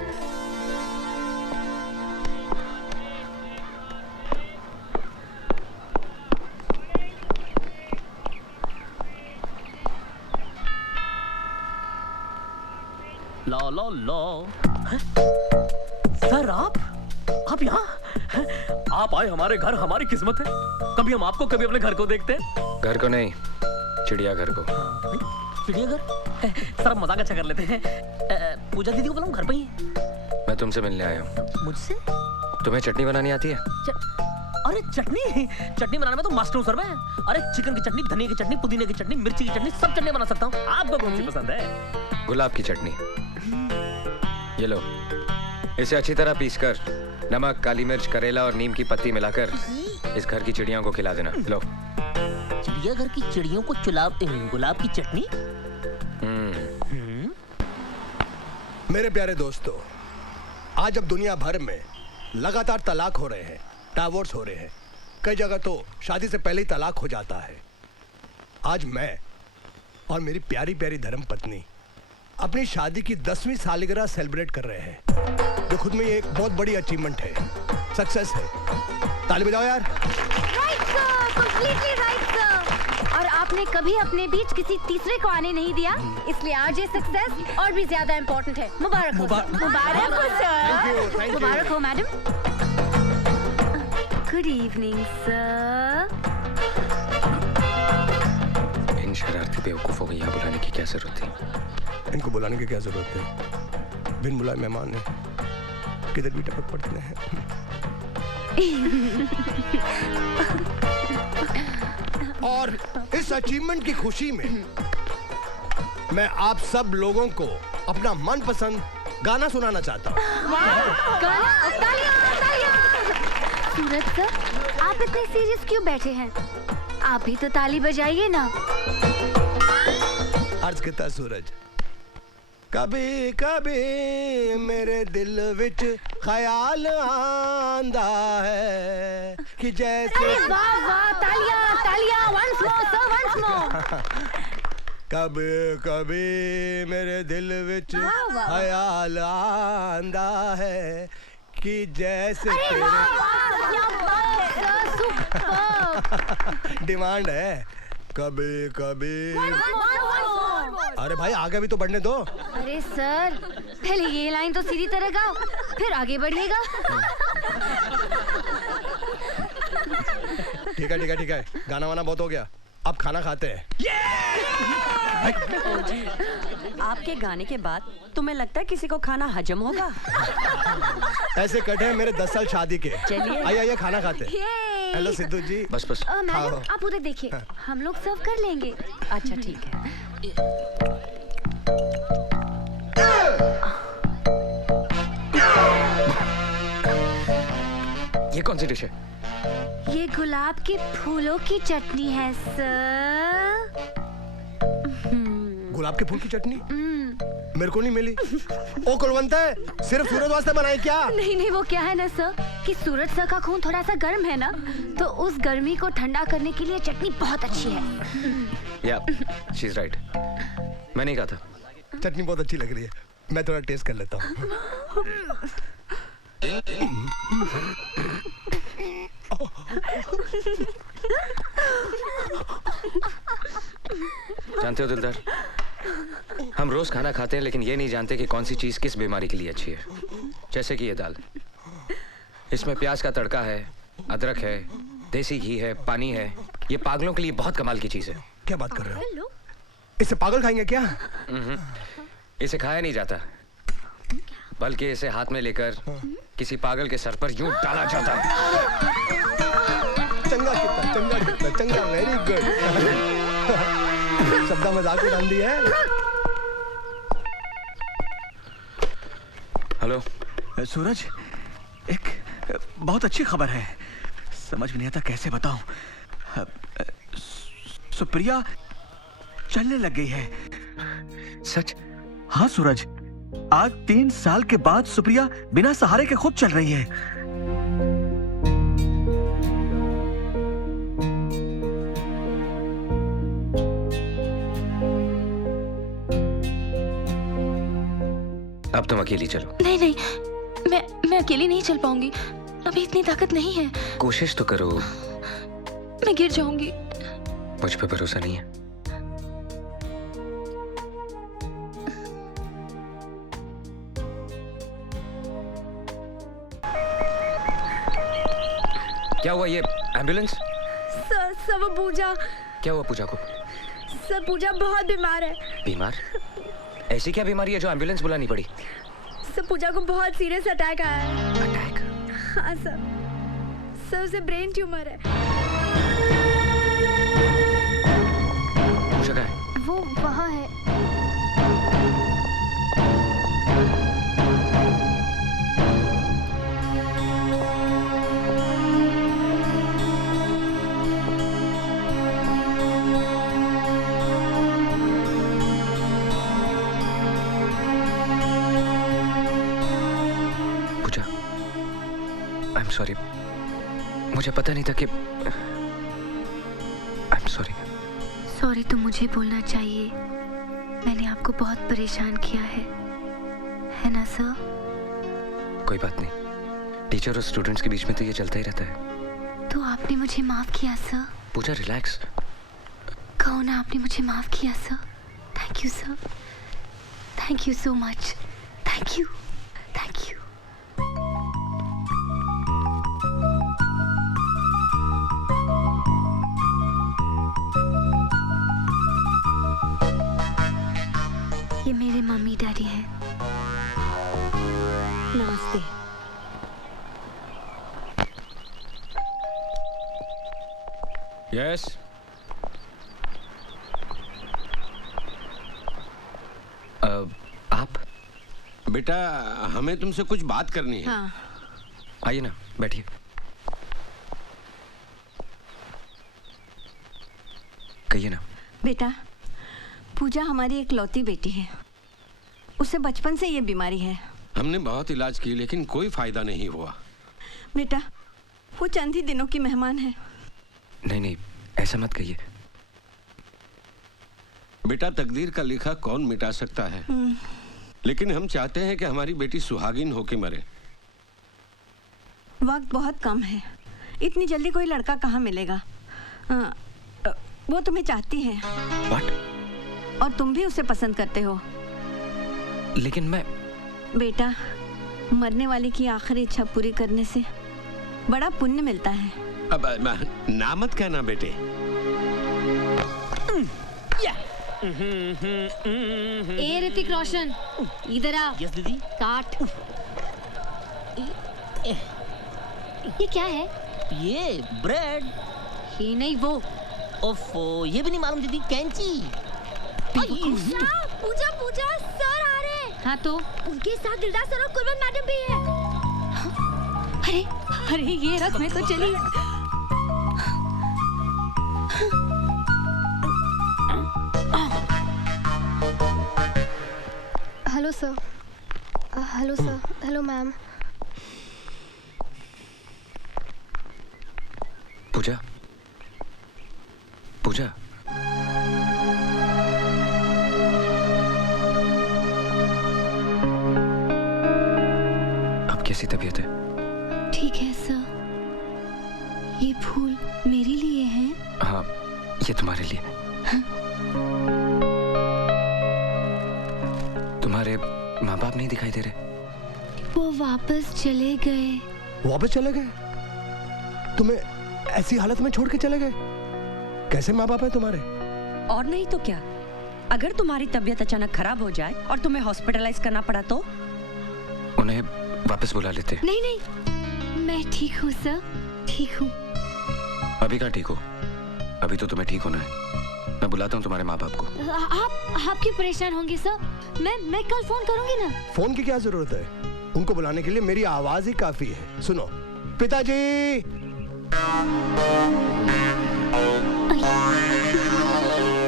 लो लो लो। सर आप यहाँ? आप आए हमारे घर, हमारी किस्मत है। कभी हम आपको, कभी अपने घर को देखते हैं। घर को नहीं, चिड़ियाघर को। चिड़ियाघर? सर मजाक अच्छा कर लेते हैं। पूजा दीदी को बुलाऊं, घर पे ही है। मैं तुमसे मिलने आया हूँ। मुझसे? तुम्हें चटनी बनानी आती है? अरे चटनी बनाने में तो मास्टर हूँ सर मैं। अरे चिकन की चटनी, धनिया की चटनी, पुदीने की चटनी, मिर्ची की चटनी, सब चटनी बना सकता हूँ। आपको कौन सी पसंद है? गुलाब की चटनी। ये लो, इसे अच्छी तरह पीसकर नमक, काली मिर्च, करेला और नीम की पत्ती मिलाकर इस घर की चिड़ियों को खिला देना। लो। चिड़ियाघर की चिड़ियों को गुलाब की चटनी? मेरे प्यारे दोस्तों, आज अब दुनिया भर में लगातार तलाक हो रहे हैं, डाइवोर्स हो रहे हैं। कई जगह तो शादी से पहले ही तलाक हो जाता है। आज मैं और मेरी प्यारी प्यारी धर्म पत्नी अपनी शादी की 10वीं सालगिरह सेलिब्रेट कर रहे हैं, जो खुद में एक बहुत बड़ी अचीवमेंट है, सक्सेस है। ताली बजाओ यार। Right sir, completely right sir. और आपने कभी अपने बीच किसी तीसरे को आने नहीं दिया, इसलिए आज ये सक्सेस और भी ज्यादा इम्पोर्टेंट है। मुबारक हो सर। मुबारक हो सर। मुबारक हो मैडम। Good evening sir. इन शरारती बेवकूफों को यहाँ बुलाने की क्या जरूरत थी? इनको बुलाने की क्या जरूरत है? बिन बुलाए मेहमान है, किधर भी टपक पड़ते हैं। और इस अचीवमेंट की खुशी में मैं आप सब लोगों को अपना मनपसंद गाना सुनाना चाहता हूँ। गाना? तालियां! सूरज सर, आप इतने सीरियस क्यों बैठे हैं? आप भी तो ताली बजाइए ना। अर्ज किता सूरज। कभी कभी मेरे दिल विच ख्याल आंदा है कि जैसे। वाह वाह, तालियां, once more sir, once more। कभी कभी मेरे दिल विच ख्याल आंदा है कि जैसे डिमांड है। कभी कभी। अरे भाई आगे भी तो बढ़ने दो। अरे सर, पहले ये लाइन तो सीधी तरह गाओ, फिर आगे बढ़िएगा। ठीक है, गाना वाना बहुत हो गया, अब खाना खाते हैं। आपके गाने के बाद तुम्हें लगता है किसी को खाना हजम होगा? ऐसे कटे हैं मेरे 10 साल शादी के। चलिए आइए खाना खाते हैं। हेलो सिद्धू जी। बस मैडम आप उधर देखिए, हम लोग सर्व कर लेंगे। अच्छा ठीक है। ये कौन सी डिश है? ये गुलाब के फूलों की चटनी है सर। गुलाब के फूल की चटनी? मेरे को नहीं मिली। ओ कुलवंत है, सिर्फ सूरज वास्ते बनाई क्या? नहीं, वो क्या है ना सर कि सूरज सर का खून थोड़ा सा गर्म है ना, तो उस गर्मी को ठंडा करने के लिए चटनी बहुत अच्छी है। या, she's right. मैं नहीं कहा था। चटनी बहुत अच्छी लग रही है, मैं थोड़ा टेस्ट कर लेता हूँ। जानते हो दिलदार, हम रोज खाना खाते हैं लेकिन ये नहीं जानते कि कौन सी चीज किस बीमारी के लिए अच्छी है। जैसे कि ये दाल, इसमें प्याज का तड़का है, अदरक है, देसी घी है, पानी है। ये पागलों के लिए बहुत कमाल की चीज है। क्या बात कर रहे हो? इसे पागल खाएंगे क्या? इसे खाया नहीं जाता, बल्कि इसे हाथ में लेकर किसी पागल के सर पर यूं डाला जाता है। चंगा कितना, चंगा कितना, चंगा, वेरी गुड। शब्दा मजाक उड़ा दी है। हेलो सूरज, एक बहुत अच्छी खबर है। समझ में नहीं आता कैसे बताऊं। सुप्रिया चलने लग गई है। सच? हाँ सूरज, आज 3 साल के बाद सुप्रिया बिना सहारे के खुद चल रही है। अब तुम अकेली चलो। नहीं नहीं, मैं अकेली नहीं चल पाऊंगी, अभी इतनी ताकत नहीं है। कोशिश तो करो। मैं गिर जाऊंगी। मुझ पे भरोसा नहीं है? क्या हुआ? ये एम्बुलेंस? सर वो पूजा। क्या हुआ पूजा को? सर पूजा बहुत बीमार है। बीमार? ऐसी क्या बीमारी है जो एम्बुलेंस बुलानी पड़ी? सर पूजा को बहुत सीरियस अटैक आया है। अटैक? हाँ सर उसे ब्रेन ट्यूमर है। पूजा कहाँ है? वो वहाँ है। सॉरी, मुझे पता नहीं था कि आई एम सॉरी। सॉरी तो मुझे बोलना चाहिए, मैंने आपको बहुत परेशान किया है ना सर? कोई बात नहीं, टीचर और स्टूडेंट्स के बीच में तो ये चलता ही रहता है। तो आपने मुझे माफ किया सर? पूजा रिलैक्स। कहो ना आपने मुझे माफ किया sir. Thank you sir, thank you so much, thank you, thank you. ये मेरे मम्मी डैडी हैं। नमस्ते। यस। आप? बेटा हमें तुमसे कुछ बात करनी है। हाँ। आइए ना, बैठिए। कहिए ना। बेटा, पूजा हमारी इकलौती बेटी है, उसे बचपन से ये बीमारी है। हमने बहुत इलाज की लेकिन कोई फायदा नहीं हुआ। बेटा, वो चंद ही दिनों की मेहमान है। नहीं नहीं, ऐसा मत कहिए। बेटा तकदीर का लिखा कौन मिटा सकता है, लेकिन हम चाहते हैं कि हमारी बेटी सुहागिन होके मरे। वक्त बहुत कम है, इतनी जल्दी कोई लड़का कहाँ मिलेगा। वो तुम्हें चाहती है। What? और तुम भी उसे पसंद करते हो। लेकिन मैं... बेटा, मरने वाले की आखिरी इच्छा पूरी करने से बड़ा पुण्य मिलता है। अब ना मत कहना बेटे। ए ऋतिक रोशन, इधर आ। यस दीदी। काट। ये क्या है? ये ब्रेड। ये नहीं वो। ओफो, ये भी नहीं मालूम दीदी। कैंची। पूजा पूजा सर आ रहे हैं। हाँ तो उनके साथ दिलदार सर और कुलवंत मैडम भी है। अरे अरे, ये रथ में तो चली। Hello sir. Hello sir. Hello ma'am. Puja, Puja, अब कैसी तबीयत है? ठीक है सर। ये फूल मेरे लिए हैं? हाँ, ये तुम्हारे लिए। हाँ? तुम्हारे माँ बाप नहीं दिखाई दे रहे? वो वापस चले गए। वापस चले गए? तुम्हें ऐसी हालत में छोड़ के चले गए? कैसे माँ बाप है तुम्हारे? और नहीं तो क्या, अगर तुम्हारी तबीयत अचानक खराब हो जाए और तुम्हें हॉस्पिटलाइज करना पड़ा तो? उन्हें वापस बुला लेते। नहीं नहीं, मैं ठीक हूँ सर, ठीक हूँ। अभी कहाँ ठीक हो? अभी तो तुम्हें ठीक होना है। मैं बुलाता हूँ तुम्हारे माँ बाप को। आप क्यों परेशान होंगे सर? मैं कल फोन करूंगी ना। फोन की क्या जरूरत है? उनको बुलाने के लिए मेरी आवाज ही काफी है। सुनो, पिताजी।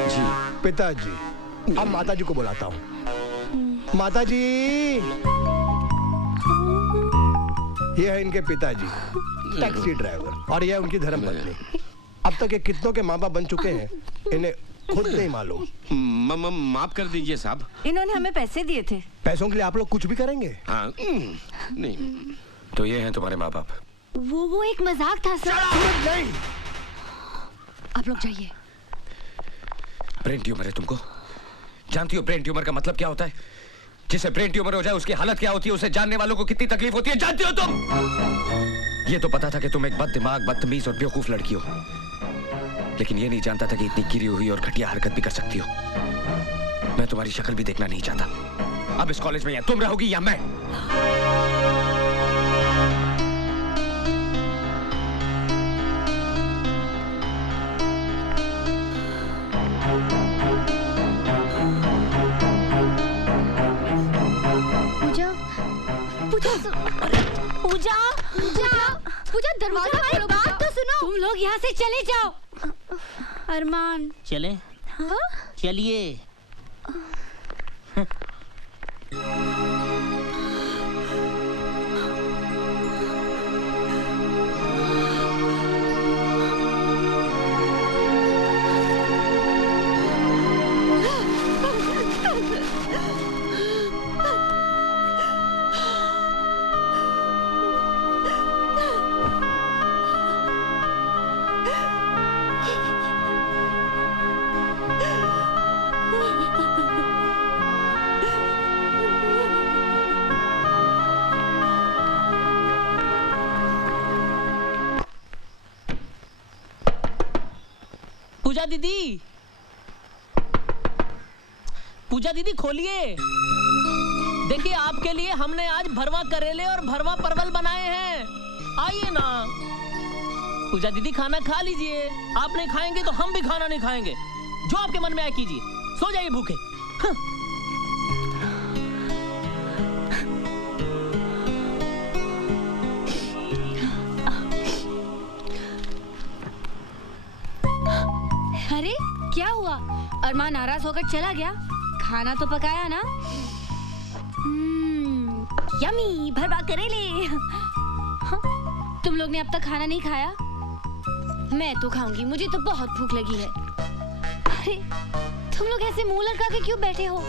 जी पिताजी। अब माताजी को बुलाता हूँ। माताजी, ये है इनके पिताजी, टैक्सी ड्राइवर, और यह है उनकी धर्मपत्नी। अब तक ये कितनों के माँ बाप बन चुके हैं, इन्हें खुद नहीं मालूम। माफ कर दीजिए साहब। इन्होंने हमें पैसे दिए थे। पैसों के लिए आप लोग कुछ भी करेंगे? हाँ, नहीं। तो ये हैं तुम्हारे माँ बाप। वो एक मजाक था सर। नहीं, आप लोग जाइए। ब्रेन ट्यूमर है तुमको? जानती हो ब्रेन ट्यूमर का मतलब क्या होता है? जिसे ब्रेन ट्यूमर हो जाए उसकी हालत क्या होती है, उसे जानने वालों को कितनी तकलीफ होती है, जानती हो तुम? ये तो पता था कि तुम एक बददिमाग, बदतमीज और बेवकूफ लड़की हो, लेकिन ये नहीं जानता था कि इतनी गिरी हुई और घटिया हरकत भी कर सकती हो। मैं तुम्हारी शक्ल भी देखना नहीं चाहता। अब इस कॉलेज में या तुम रहोगी या मैं। पूजा, दरवाजा खोलो। बात तो सुनो। तुम लोग यहाँ से चले जाओ। अरमान चले? हाँ? चलिए। पूजा दीदी खोलिए। देखिए आपके लिए हमने आज भरवा करेले और भरवा परवल बनाए हैं, आइए ना। पूजा दीदी खाना खा लीजिए। आप नहीं खाएंगे तो हम भी खाना नहीं खाएंगे। जो आपके मन में आए कीजिए, सो जाइए भूखे। अरे क्या हुआ? अरमान नाराज होकर चला गया? खाना तो पकाया ना? यमी भरवा करेले। तुम लोग ने अब तक खाना नहीं खाया? मैं तो खाऊंगी, मुझे तो बहुत भूख लगी है। अरे तुम लोग ऐसे मुंह लटका के क्यों बैठे हो?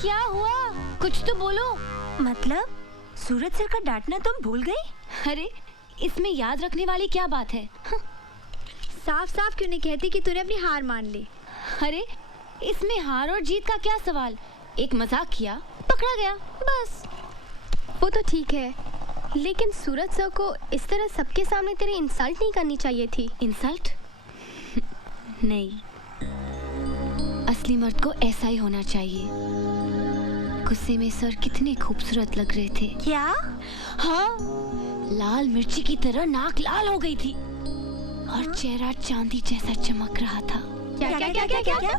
क्या हुआ? कुछ तो बोलो। मतलब सूरज सर का डांटना तुम भूल गई? अरे इसमें याद रखने वाली क्या बात है? साफ साफ क्यों नहीं कहती कि तूने अपनी हार मान ली? अरे इसमें हार और जीत का क्या सवाल? एक मजाक किया, पकड़ा गया, बस। वो तो ठीक है, लेकिन सूरज सर को इस तरह सबके सामने तेरी इंसल्ट नहीं करनी चाहिए थी। इंसल्ट? नहीं, असली मर्द को ऐसा ही होना चाहिए। गुस्से में सर कितने खूबसूरत लग रहे थे। क्या? हाँ, लाल मिर्ची की तरह नाक लाल हो गई थी और चेहरा चांदी जैसा चमक रहा था। क्या क्या क्या क्या क्या, क्या?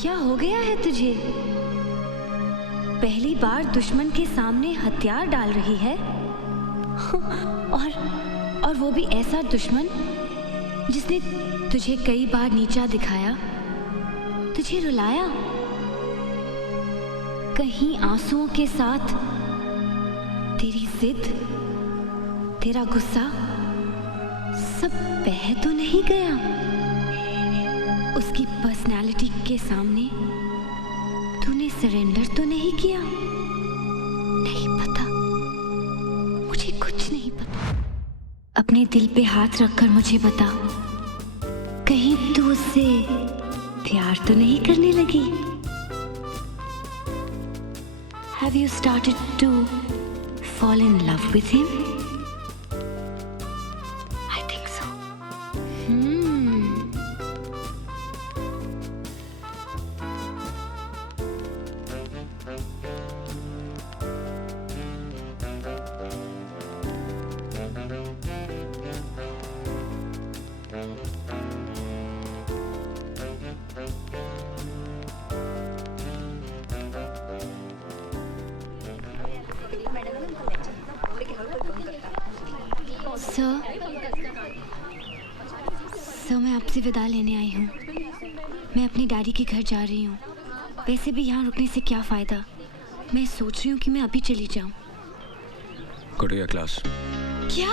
क्या हो गया है तुझे? पहली बार दुश्मन के सामने हथियार डाल रही है और वो भी ऐसा दुश्मन जिसने तुझे कई बार नीचा दिखाया, तुझे रुलाया, कहीं आंसुओं के साथ तेरी जिद, तेरा गुस्सा सब बह तो नहीं गया? उसकी पर्सनालिटी के सामने तूने सरेंडर तो नहीं किया? नहीं पता, मुझे कुछ नहीं पता। अपने दिल पे हाथ रखकर मुझे बता, कहीं तू उससे प्यार तो नहीं करने लगी? Have you started to fall in love with him? I think so. Sir, मैं आपसे विदा लेने आई हूँ। मैं अपनी डैडी के घर जा रही हूँ। वैसे भी यहाँ रुकने से क्या फ़ायदा? मैं सोच रही हूँ कि मैं अभी चली जाऊँ। Go to your class. क्या?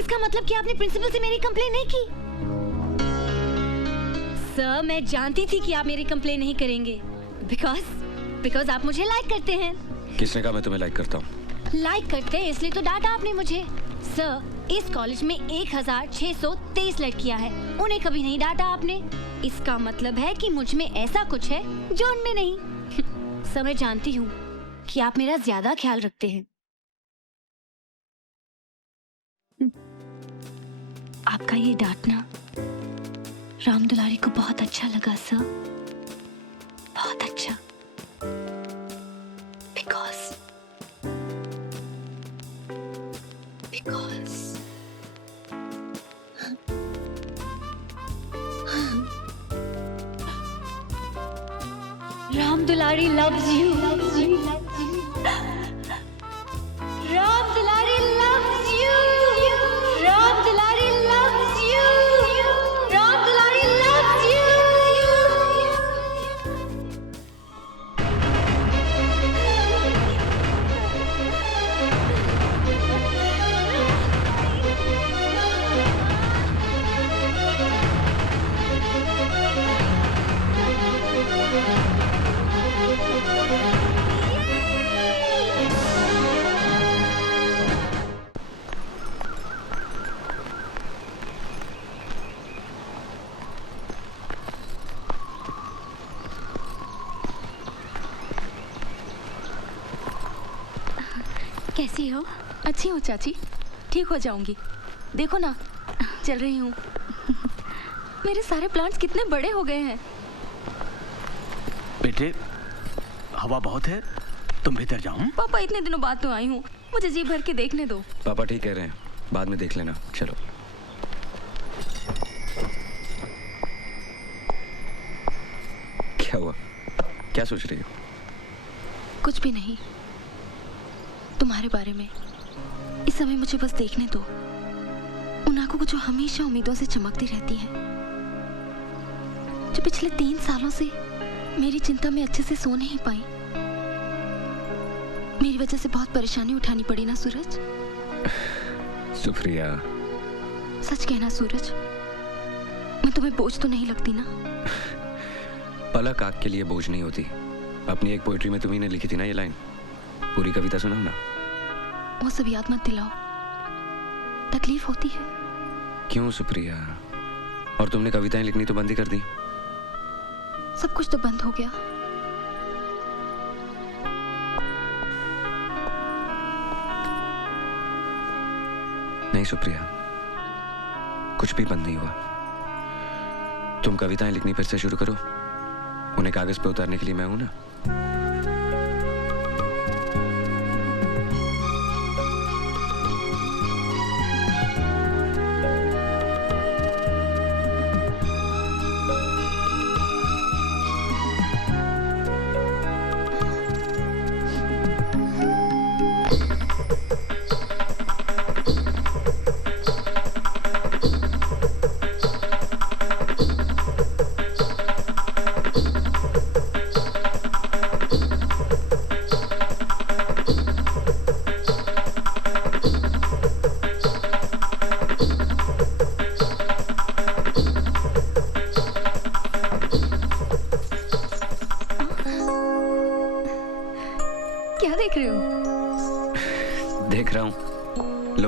इसका मतलब कि आपने प्रिंसिपल से मेरी कंप्लेन नहीं की? सर, मैं जानती थी कि आप मेरी कंप्लेन नहीं करेंगे। बिकॉज आप मुझे लाइक करते हैं। किसने कहा मैं तुम्हें लाइक करता हूँ? लाइक करते हैं इसलिए तो डांटा आपने मुझे। सर, इस कॉलेज में 1623 लड़कियां हैं, उन्हें कभी नहीं डांटा आपने। इसका मतलब है कि मुझ में ऐसा कुछ है जो उनमें नहीं। सर, मैं जानती हूँ कि आप मेरा ज्यादा ख्याल रखते हैं। आपका ये डांटना राम दुलारी को बहुत अच्छा लगा सर, बहुत अच्छा। Because Ram Dulari loves you. Ram Dulari loves you. Ram Dulari loves you. Ram Dulari loves you. कैसी हो? अच्छी हूँ चाची, ठीक हो जाऊंगी। देखो ना, चल रही हूँ। मेरे सारे प्लांट्स कितने बड़े हो गए हैं। बेटे, हवा बहुत है, तुम भीतर जाओ। पापा, इतने दिनों बाद तो आई हूँ, मुझे जी भर के देखने दो। पापा ठीक कह रहे हैं, बाद में देख लेना। चलो। क्या हुआ? क्या सोच रही हो? कुछ भी नहीं, तुम्हारे बारे में। इस समय मुझे बस देखने दो उन आंखों को जो हमेशा उम्मीदों से चमकती रहती हैं, जो पिछले 3 सालों से मेरी चिंता में अच्छे से सो नहीं पाई। मेरी वजह से बहुत परेशानी उठानी पड़ी ना सूरज? सुप्रिया, सच कहना सूरज, मैं तुम्हें बोझ तो नहीं लगती ना? पलक आग के लिए बोझ नहीं होती। अपनी एक पोइट्री में तुम्ही ने लिखी थी ना ये लाइन, पूरी कविता सुनाओ ना। वो सब याद मत दिलाओ, तकलीफ होती है। क्यों सुप्रिया? और तुमने कविताएं लिखनी तो बंद ही कर दी। सब कुछ तो बंद हो गया। नहीं सुप्रिया, कुछ भी बंद नहीं हुआ। तुम कविताएं लिखनी फिर से शुरू करो, उन्हें कागज पे उतारने के लिए मैं हूं ना।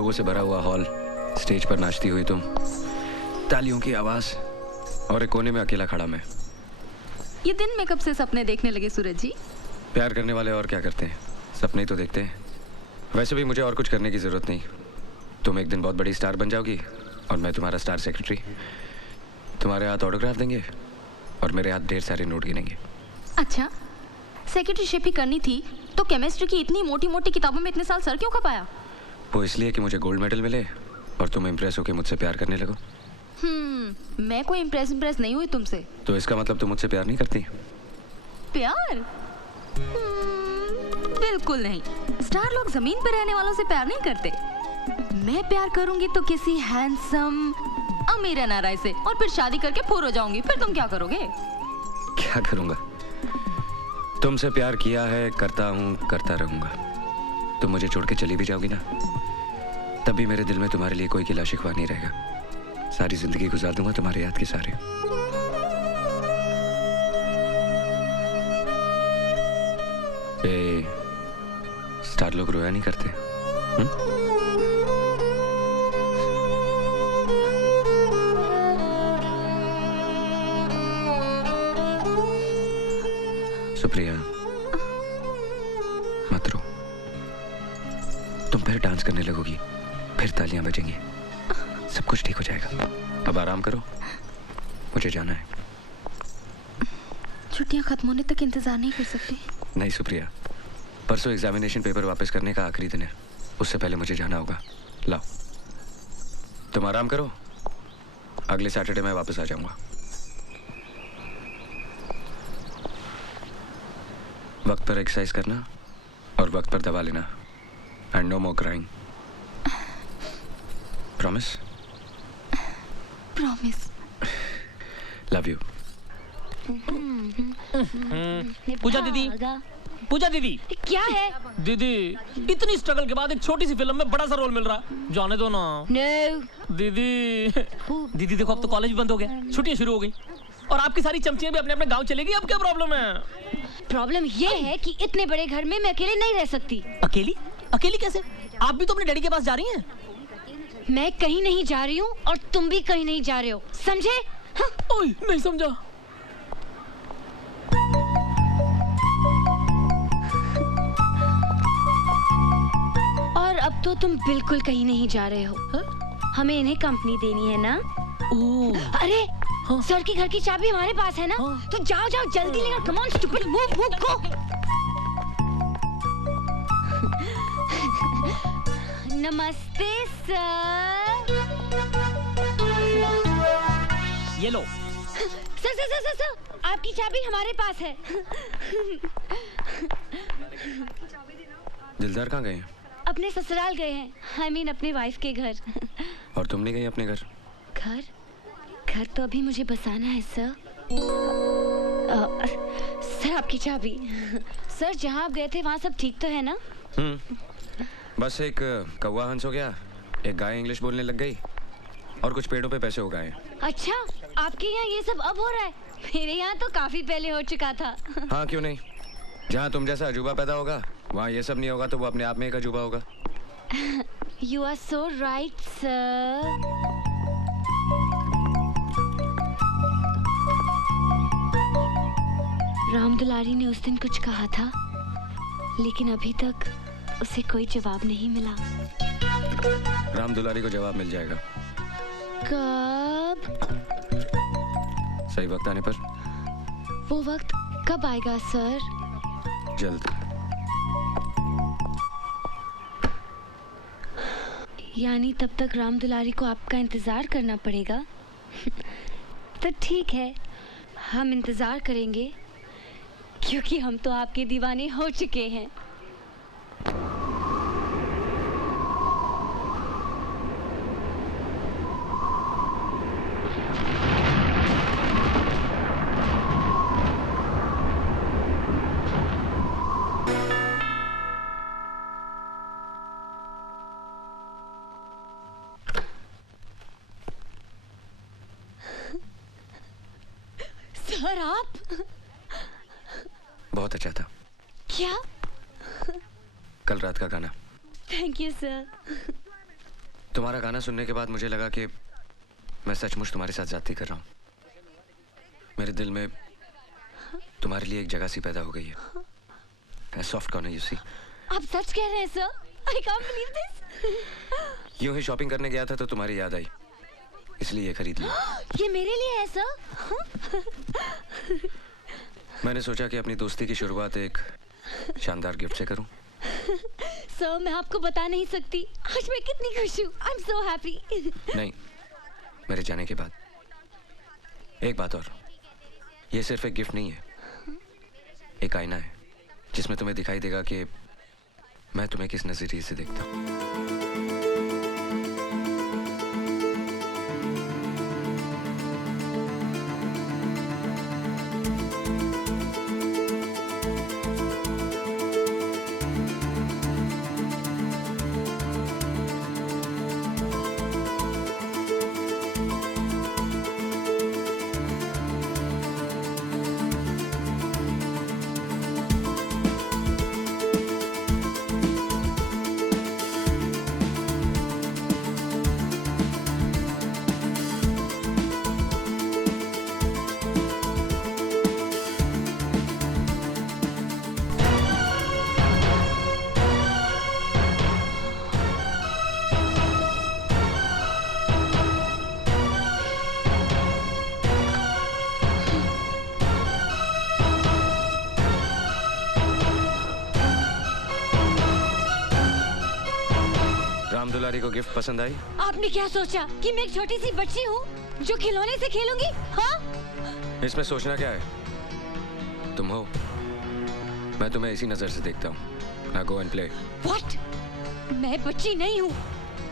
लोगों से भरा हुआ हॉल, स्टेज पर नाचती हुई तुम, तालियों की आवाज, और एक कोने में अकेला खड़ा मैं। ये दिन में कब से सपने देखने लगे सूरज जी? प्यार करने वाले और क्या करते हैं, सपने ही तो देखते हैं। वैसे भी मुझे और कुछ करने की जरूरत नहीं। तुम एक दिन बहुत बड़ी स्टार बन जाओगी और मैं तुम्हारा स्टार सेक्रेटरी। तुम्हारे हाथ ऑटोग्राफ देंगे और मेरे हाथ ढेर सारे नोट गिनेंगे। अच्छा, सेक्रेटरीशिप ही करनी थी तो केमिस्ट्री की इतनी मोटी मोटी किताबों में इतने साल सर क्यों खपाया? वो इसलिए कि मुझे गोल्ड मेडल मिले और तुम इम्प्रेस होकर मुझसे प्यार करने लगो। मैं कोई इम्प्रेस नहीं हुई तुमसे। तो इसका मतलब तुम मुझसे प्यार नहीं करती? प्यार? बिल्कुल नहीं। स्टार लोग जमीन पर रहने वालों से प्यार नहीं करते। मैं प्यार करूंगी तो किसी हैंडसम अमीर एनआरआई से, और फिर शादी करके पूर हो जाऊंगी। फिर तुम क्या करोगे? क्या करूंगा? तुमसे प्यार किया है, करता हूँ, करता रहूंगा। तुम मुझे छोड़ के चली भी जाओगी ना, तब भी मेरे दिल में तुम्हारे लिए कोई गिला शिकवा नहीं रहेगा। सारी जिंदगी गुजार दूंगा तुम्हारे याद के सारे। स्टार लोग रोया नहीं करते। सुप्रिया, मत रो। तुम फिर डांस करने लगोगी, फिर तालियां बजेंगी, सब कुछ ठीक हो जाएगा। अब आराम करो, मुझे जाना है। छुट्टियां खत्म होने तक इंतजार नहीं कर सकते? नहीं सुप्रिया, परसों एग्जामिनेशन पेपर वापस करने का आखिरी दिन है। उससे पहले मुझे जाना होगा। लाओ, तुम आराम करो, अगले सैटरडे मैं वापस आ जाऊंगा। वक्त पर एक्सरसाइज करना और वक्त पर दवा लेना, and no more crying. Promise? Promise. Love you. Puja दीदी, पूजा दीदी। क्या है? दीदी, इतनी स्ट्रगल के बाद एक छोटी सी फिल्म में बड़ा सा रोल मिल रहा, जाने दो ना। No. दीदी, दीदी देखो अब तो कॉलेज बंद हो गया, छुट्टियां शुरू हो गई और आपकी सारी चमचियां भी अपने अपने गांव चलेगी। अब क्या प्रॉब्लम है? प्रॉब्लम ये है कि इतने बड़े घर में मैं अकेले नहीं रह सकती। अकेली? अकेली कैसे? आप भी तो अपने डैडी के पास जा रही हैं। मैं कहीं नहीं जा रही हूँ और तुम भी कहीं नहीं जा रहे हो, समझे? हाँ? ओए, नहीं समझा। और अब तो तुम बिल्कुल कहीं नहीं जा रहे हो। हमें इन्हें कंपनी देनी है ना? अरे सर की घर की चाबी हमारे पास है ना? तो जाओ जाओ जल्दी लेकर, come on stupid, move move go. नमस्ते सर। ये लो। सर सर सर सर, आपकी चाबी हमारे पास है। दिलदार कहाँ गए हैं? अपने ससुराल गए हैं, I mean अपने वाइफ के घर। और तुम नहीं गई अपने घर? घर? घर तो अभी मुझे बसाना है सर। सर आपकी चाबी। सर जहाँ आप गए थे वहाँ सब ठीक तो है ना? बस एक कौवा हंस हो गया, एक गाय इंग्लिश बोलने लग गई और कुछ पेड़ों पे पैसे उगाए। अच्छा, आपके यहाँ ये सब अब हो रहा है? मेरे यहाँ तो काफी पहले हो चुका था। हाँ क्यों नहीं, जहाँ तुम जैसा अजूबा पैदा होगा वहाँ ये सब नहीं होगा तो वो अपने आप में एक अजूबा होगा। You are so right, sir. Ram Dulari ने उस दिन कुछ कहा था, लेकिन अभी तक उसे कोई जवाब नहीं मिला। राम दुलारी को जवाब मिल जाएगा। कब? सही वक्त आने पर। वो वक्त कब आएगा सर? जल्द। यानी तब तक राम दुलारी को आपका इंतजार करना पड़ेगा। तो ठीक है, हम इंतजार करेंगे, क्योंकि हम तो आपके दीवाने हो चुके हैं। सर आप? बहुत अच्छा था। क्या? कल रात का गाना। Thank you sir. तुम्हारा गाना सुनने के बाद मुझे लगा कि मैं सचमुच तुम्हारे साथ ज्यादती कर रहा हूँ। मेरे दिल में तुम्हारे लिए एक जगह सी पैदा हो गई है। Soft corner you see. आप सच कह रहे हैं sir? I can't believe this. यूं ही शॉपिंग करने गया था तो तुम्हारी याद आई, इसलिए ये खरीद लिया। ये मेरे लिए है सर? मैंने सोचा कि अपनी दोस्ती की शुरुआत एक शानदार गिफ्ट से करूं। सर मैं आपको बता नहीं सकती आज मैं कितनी खुश हूँ। I am so happy. नहीं, मेरे जाने के बाद। एक बात और, ये सिर्फ एक गिफ्ट नहीं है, एक आईना है जिसमें तुम्हें दिखाई देगा कि मैं तुम्हें किस नजरिए से देखता हूँ। राम दुलारी को गिफ्ट पसंद आई? आपने क्या सोचा कि मैं एक छोटी सी बच्ची हूँ जो खिलौने से खेलूंगी? हाँ? इसमें सोचना क्या है? तुम हो, मैं तुम्हें इसी नजर से देखता हूँ। Now go and play. What? मैं बच्ची नहीं हूँ।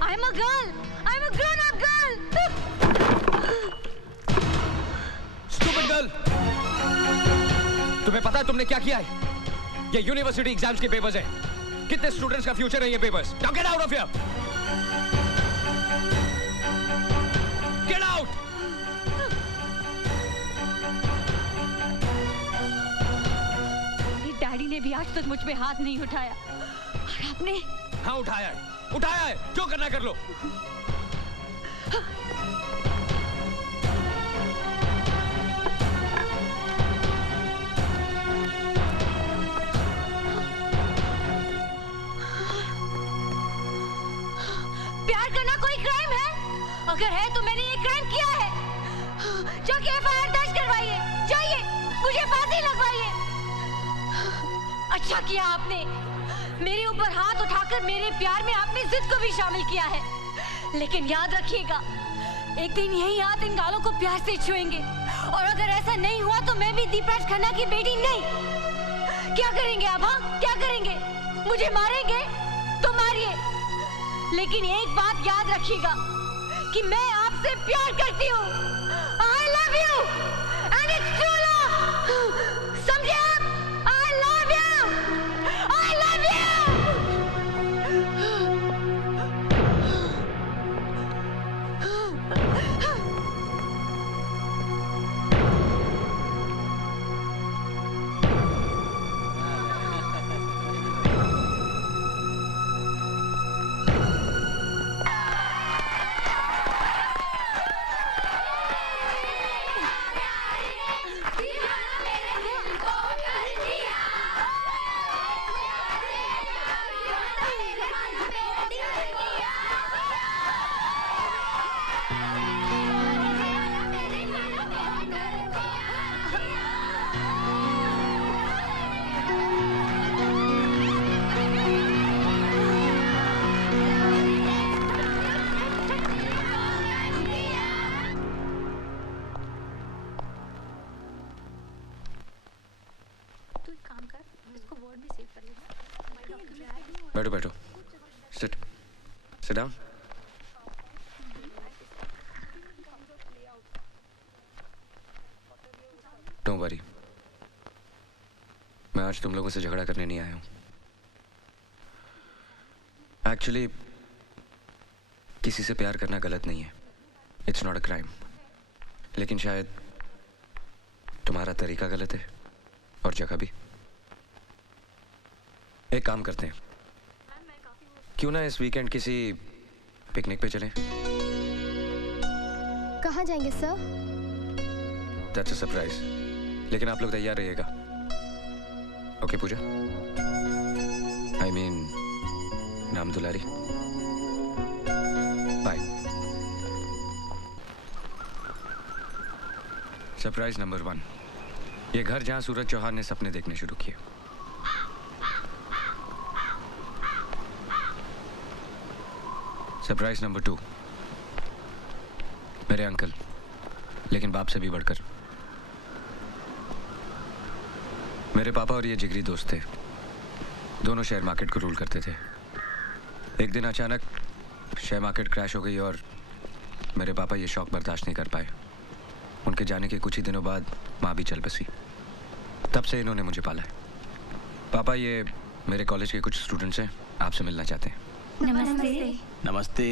I'm a girl. I'm a grown-up girl. Stupid girl! तुम्हें पता है तुमने क्या किया है? ये यूनिवर्सिटी एग्जाम्स के पेपर्स हैं। कितने स्टूडेंट्स का फ्यूचर है ये papers? Now get out of here! Get out! मेरे डैडी ने भी आज तक मुझ पे हाथ नहीं उठाया और आपने? हाँ उठाया है, जो करना कर लो। प्यार करना कोई क्राइम है? अगर है तो मैंने ये क्राइम किया है। जाके एफआईआर दर्ज करवाइए, जाइए, मुझे फांसी लगवाइए। अच्छा किया आपने, मेरे ऊपर हाथ उठाकर मेरे प्यार में आपने जिद को भी शामिल किया है। लेकिन याद रखिएगा, एक दिन यही हाथ इन गालों को प्यार से छुएंगे और अगर ऐसा नहीं हुआ तो मैं भी दीपराज खन्ना की बेटी नहीं। क्या करेंगे आप? हाँ, क्या करेंगे? मुझे मारेंगे तो मारिए, लेकिन एक बात याद रखिएगा कि मैं आपसे प्यार करती हूँ। I love you and it's true love. समझे आप? I love you. I love you. बैठो बैठो, सिट डाउन। डोंट वरी, मैं आज तुम लोगों से झगड़ा करने नहीं आया हूं। एक्चुअली किसी से प्यार करना गलत नहीं है, इट्स नॉट अ क्राइम। लेकिन शायद तुम्हारा तरीका गलत है और जगह भी। एक काम करते हैं, क्यों ना इस वीकेंड किसी पिकनिक पे चलें? कहाँ जाएंगे सर? दैट्स अ सरप्राइज, लेकिन आप लोग तैयार रहिएगा। ओके पूजा, आई मीन नाम दुलारी, बाय। सरप्राइज नंबर 1, ये घर जहां सूरज चौहान ने सपने देखने शुरू किए। सरप्राइज नंबर 2, मेरे अंकल, लेकिन बाप से भी बढ़कर। मेरे पापा और ये जिगरी दोस्त थे, दोनों शेयर मार्केट को रूल करते थे। एक दिन अचानक शेयर मार्केट क्रैश हो गई और मेरे पापा ये शौक बर्दाश्त नहीं कर पाए। उनके जाने के कुछ ही दिनों बाद माँ भी चल बसी। तब से इन्होंने मुझे पाला है। पापा, ये मेरे कॉलेज के कुछ स्टूडेंट्स हैं, आपसे मिलना चाहते हैं। नमस्ते। नमस्ते।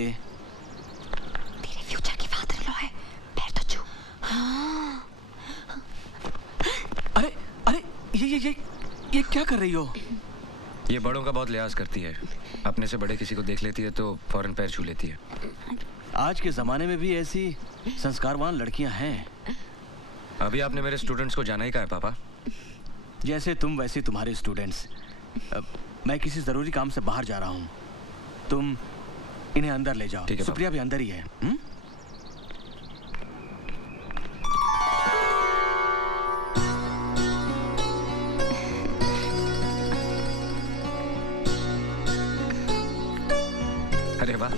तेरे फ्यूचर की फादर इन लॉ है, पैर तो छू। हाँ। अरे अरे ये क्या कर रही हो? ये बड़ों का बहुत लिहाज करती है, अपने से बड़े किसी को देख लेती है तो फौरन पैर छू लेती है। आज के जमाने में भी ऐसी संस्कारवान लड़कियां हैं। अभी आपने मेरे स्टूडेंट्स को जाना ही कहा है पापा। जैसे तुम वैसे तुम्हारे स्टूडेंट्स। मैं किसी जरूरी काम से बाहर जा रहा हूँ, तुम इन्हें अंदर ले जाओ। सुप्रिया भी अंदर ही है। अरे वाह,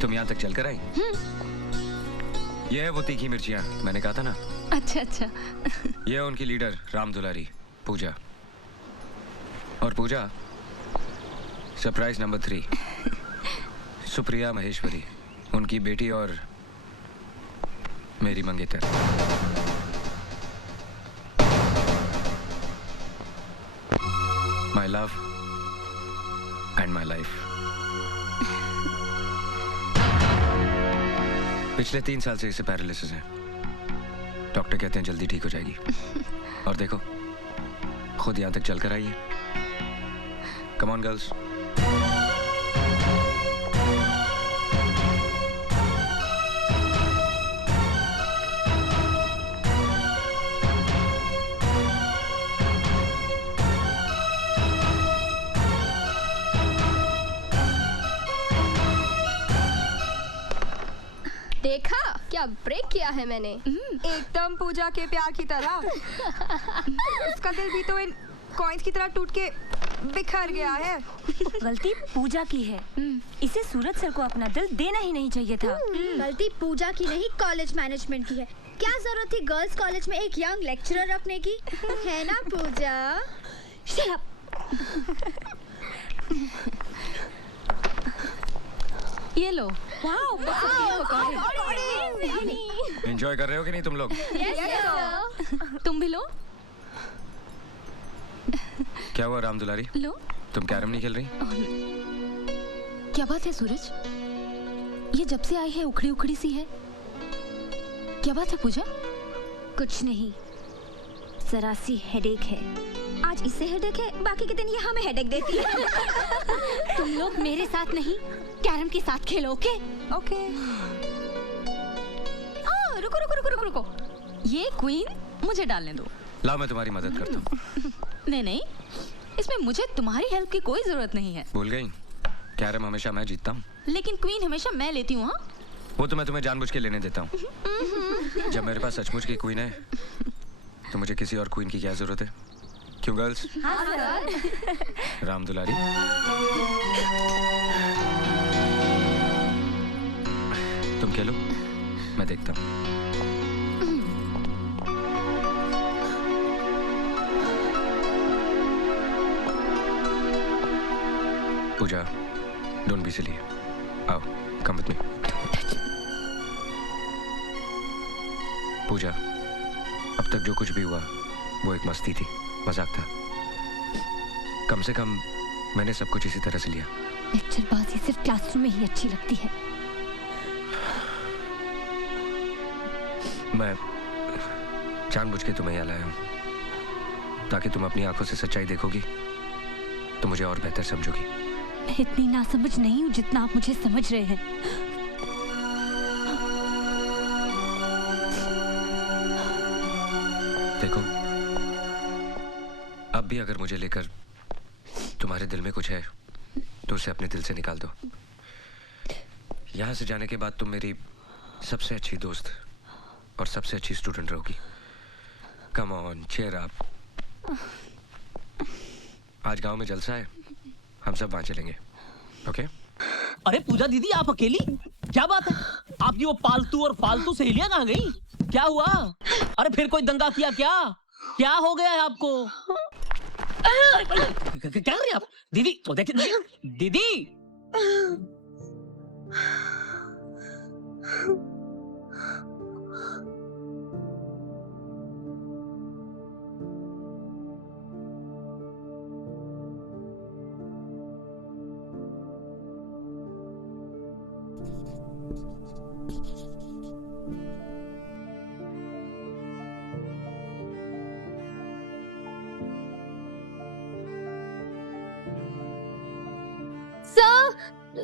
तुम यहाँ तक चलकर आई? ये है वो तीखी मिर्चियाँ, मैंने कहा था ना। अच्छा अच्छा। ये है उनकी लीडर राम दुलारी, पूजा। और पूजा, सरप्राइज नंबर 3, सुप्रिया महेश्वरी, उनकी बेटी और मेरी मंगेतर। My love and my life. पिछले 3 साल से इसे पैरालिसिस है। डॉक्टर कहते हैं जल्दी ठीक हो जाएगी। और देखो, खुद यहां तक चलकर आई है। Come on girls. देखा क्या ब्रेक किया है मैंने? एकदम पूजा के प्यार की तरह। उसका दिल भी तो इन कॉइन्स की तरह टूट के बिखर गया है। गलती पूजा की है, इसे सूरज सर को अपना दिल देना ही नहीं चाहिए था। गलती पूजा की नहीं, कॉलेज मैनेजमेंट की है। क्या जरूरत थी गर्ल्स कॉलेज में एक यंग लेक्चरर रखने की, है ना पूजा? Shut up। ये लो। वाओ, एंजॉय कर रहे हो कि नहीं तुम लोग? तुम भी लो। क्या हुआ राम दुलारी? लो। तुम कैरम नहीं खेल रही? क्या बात है सूरज? ये जब से आई है उखड़ी उखड़ी सी है। क्या बात है पूजा? कुछ नहीं, जरा सी हेडेक है। आज इससे हेडेक है, बाकी के दिन ये हमें हेडेक देती है। तुम लोग मेरे साथ नहीं, कैरम के साथ खेलो। Okay okay. रुको रुको रुको रुको रुको, ये क्वीन मुझे डालने दो। लाओ, मैं तुम्हारी मदद करता हूँ। नहीं नहीं, इसमें मुझे तुम्हारी हेल्प की कोई जरूरत नहीं है। भूल गई, कैरम हमेशा मैं जीतता हूँ। लेकिन क्वीन हमेशा मैं लेती हूँ। हाँ, वो तो मैं तुम्हें जानबूझ के लेने देता हूँ। जब मेरे पास सचमुच की क्वीन है तो मुझे किसी और क्वीन की क्या जरूरत है? क्यों गर्ल्स? हाँ सर। राम दुलारी, तुम खेलो, मैं देखता हूँ। पूजा, डोंट बी सिली। आओ, कम विद मी। पूजा, अब तक जो कुछ भी हुआ वो एक मस्ती थी, मजाक था। कम से कम मैंने सब कुछ इसी तरह से लिया। लेक्चरबाजी सिर्फ क्लासरूम में ही अच्छी लगती है। मैं जानबूझ के तुम्हें यहाँ लाया हूँ ताकि तुम अपनी आंखों से सच्चाई देखोगी तो मुझे और बेहतर समझोगी। मैं इतनी नासमझ नहीं हूँ जितना आप मुझे समझ रहे हैं। देखो, अब भी अगर मुझे लेकर तुम्हारे दिल में कुछ है तो उसे अपने दिल से निकाल दो। यहाँ से जाने के बाद तुम मेरी सबसे अच्छी दोस्त और सबसे अच्छी स्टूडेंट रहोगी। Come on, cheer up. आज गांव में जलसा है, हम सब वहां चलेंगे। ओके? अरे पूजा दीदी, आप अकेली? क्या बात है? आपकी वो पालतू और फालतू सहेलियां कहाँ गई? क्या हुआ? अरे फिर कोई दंगा किया क्या? क्या हो गया है आपको? क्या कर रहे हैं आप? दीदी, वो देखिए दीदी।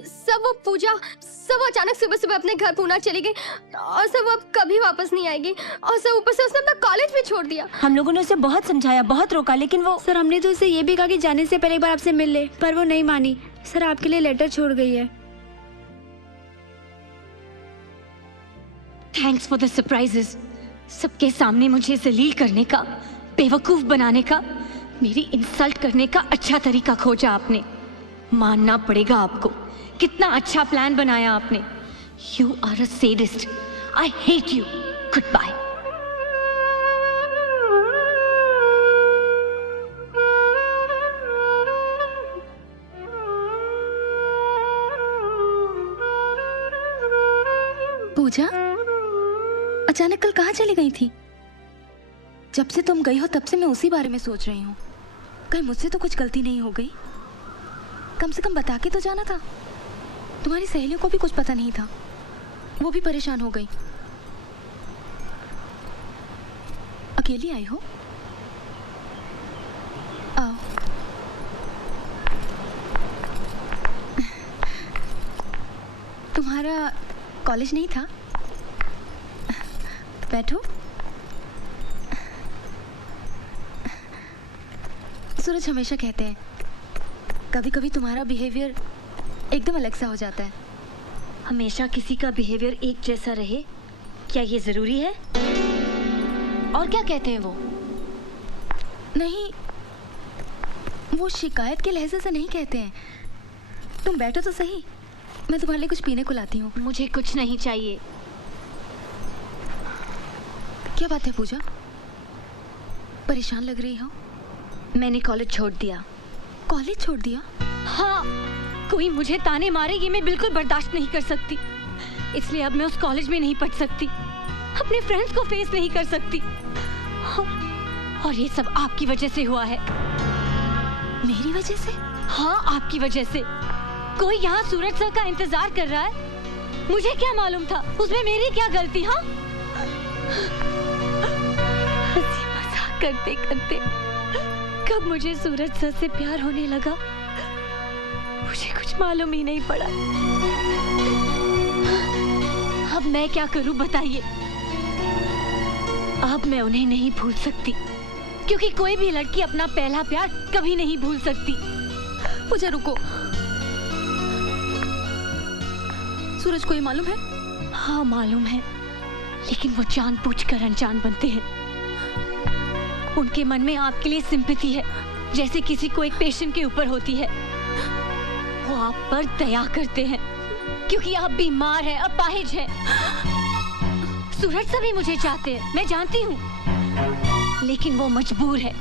सब वो पूजा सब अचानक सुबह सुबह अपने घर पूना चली गई और सब अब कभी वापस नहीं आएगी और सब ऊपर से उसने अपना कॉलेज भी छोड़ दिया। हम लोगों ने उसे बहुत समझाया, बहुत रोका, लेकिन वो सर हमने तो उसे ये भी कहा कि जाने से पहले एक बार आपसे मिल ले, पर वो नहीं मानी। सर आपके लिए लेटर छोड़ गई है। Thanks for the surprises. सबके सामने मुझे जलील करने का, बेवकूफ बनाने का, मेरी इंसल्ट करने का अच्छा तरीका खोजा आपने। मानना पड़ेगा आपको, कितना अच्छा प्लान बनाया आपने। You are a sadist. I hate you. Goodbye. Puja, अचानक कल कहाँ चली गई थी? जब से तुम गई हो तब से मैं उसी बारे में सोच रही हूँ। कहीं मुझसे तो कुछ गलती नहीं हो गई? कम से कम बता के तो जाना था। तुम्हारी सहेलियों को भी कुछ पता नहीं था, वो भी परेशान हो गई। अकेली आई हो? आओ। तुम्हारा कॉलेज नहीं था? बैठो। सूरज हमेशा कहते हैं कभी कभी तुम्हारा बिहेवियर एकदम अलग सा हो जाता है। हमेशा किसी का बिहेवियर एक जैसा रहे, क्या ये जरूरी है? और क्या कहते हैं वो? नहीं, वो शिकायत के लहजे से नहीं कहते हैं। तुम बैठो तो सही, मैं तुम्हारे लिए कुछ पीने को लाती हूँ। मुझे कुछ नहीं चाहिए। क्या बात है पूजा, परेशान लग रही हो? मैंने कॉलेज छोड़ दिया। कॉलेज छोड़ दिया? हाँ, कोई मुझे ताने मारे ये मैं बिल्कुल बर्दाश्त नहीं कर सकती। इसलिए अब मैं उस कॉलेज में नहीं पढ़ सकती, अपने फ्रेंड्स को फेस नहीं कर सकती। हाँ, और ये सब आपकी वजह से हुआ है। मेरी वजह से? हाँ, आपकी वजह से। कोई यहाँ सूरज सर का इंतजार कर रहा है। मुझे क्या मालूम था उसमें मेरी क्या गलती? हाँ, हंसी मजाक करते करते कब मुझे सूरज सर से प्यार होने लगा मुझे कुछ मालूम ही नहीं पड़ा। अब मैं क्या करूं बताइए? अब मैं उन्हें नहीं भूल सकती, क्योंकि कोई भी लड़की अपना पहला प्यार कभी नहीं भूल सकती। पूजा रुको, सूरज को ये मालूम है? हाँ मालूम है, लेकिन वो जानबूझकर अनजान बनते हैं। उनके मन में आपके लिए सिंपैथी है, जैसे किसी को एक पेशेंट के ऊपर होती है। वो आप पर दया करते हैं क्योंकि आप बीमार हैं, अपाहिज हैं। सूरज सभी मुझे चाहते हैं, मैं जानती हूँ, लेकिन वो मजबूर है।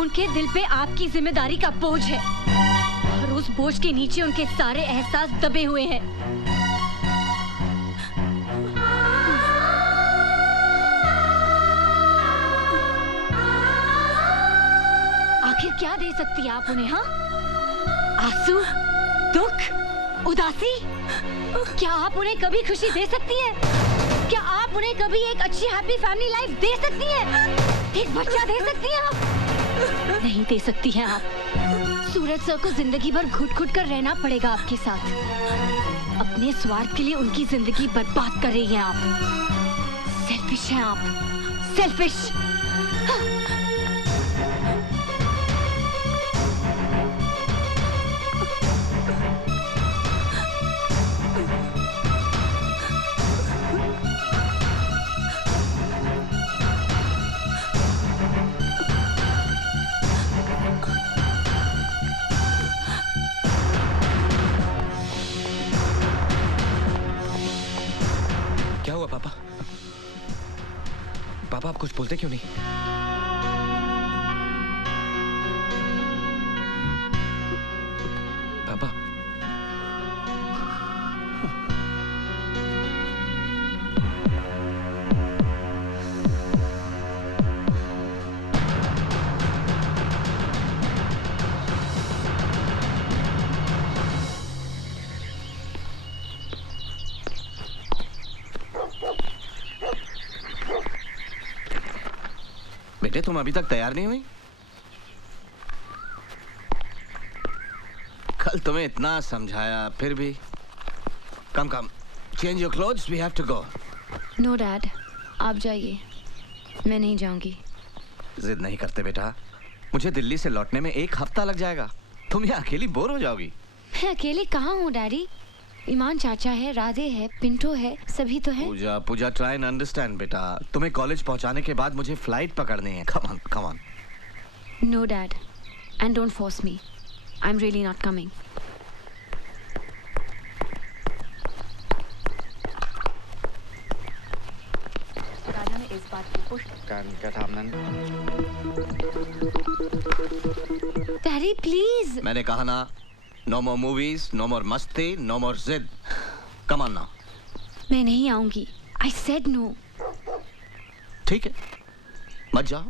उनके दिल पे आपकी जिम्मेदारी का बोझ है और उस बोझ के नीचे उनके सारे एहसास दबे हुए हैं। आखिर क्या दे सकती है आप उन्हें? हाँ, आंसू, दुख, उदासी? क्या आप उन्हें कभी खुशी दे सकती है? क्या आप उन्हें कभी एक अच्छी हैप्पी फैमिली लाइफ दे सकती है? एक बच्चा दे सकती हैं आप? नहीं दे सकती हैं आप। सूरज सर को जिंदगी भर घुट-घुट कर रहना पड़ेगा आपके साथ। अपने स्वार्थ के लिए उनकी जिंदगी बर्बाद कर रही हैं आप। सेल्फिश हैं आप, सेल्फिश। क्या हुआ पापा? पापा आप कुछ बोलते क्यों नहीं? पापा बेटे तुम अभी तक तैयार नहीं हुई? कल तुम्हें इतना समझाया फिर भी। Come come change your clothes, we have to go. No dad, आप जाइए, मैं नहीं जाऊंगी। जिद नहीं करते बेटा, मुझे दिल्ली से लौटने में 1 हफ्ता लग जाएगा। तुम यहाँ अकेली बोर हो जाओगी। मैं अकेले कहाँ हूँ डैडी? ईमान चाचा है, राधे है, पिंटो है, सभी तो है। पूजा पूजा ट्राई एंड अंडरस्टैंड बेटा। तुम्हें कॉलेज पहुंचाने के बाद मुझे फ्लाइट पकड़नी है। Come on come on. No dad, and don't force me, I am really not coming. राजा ने इस बात की पुष्टि डैडी प्लीज। मैंने कहा ना, नो मोर मूवीज, नो मोर मस्ती, नो मोर जिद। Come on now. मैं नहीं आऊंगी, आई सेड नो। ठीक है, मत जाओ।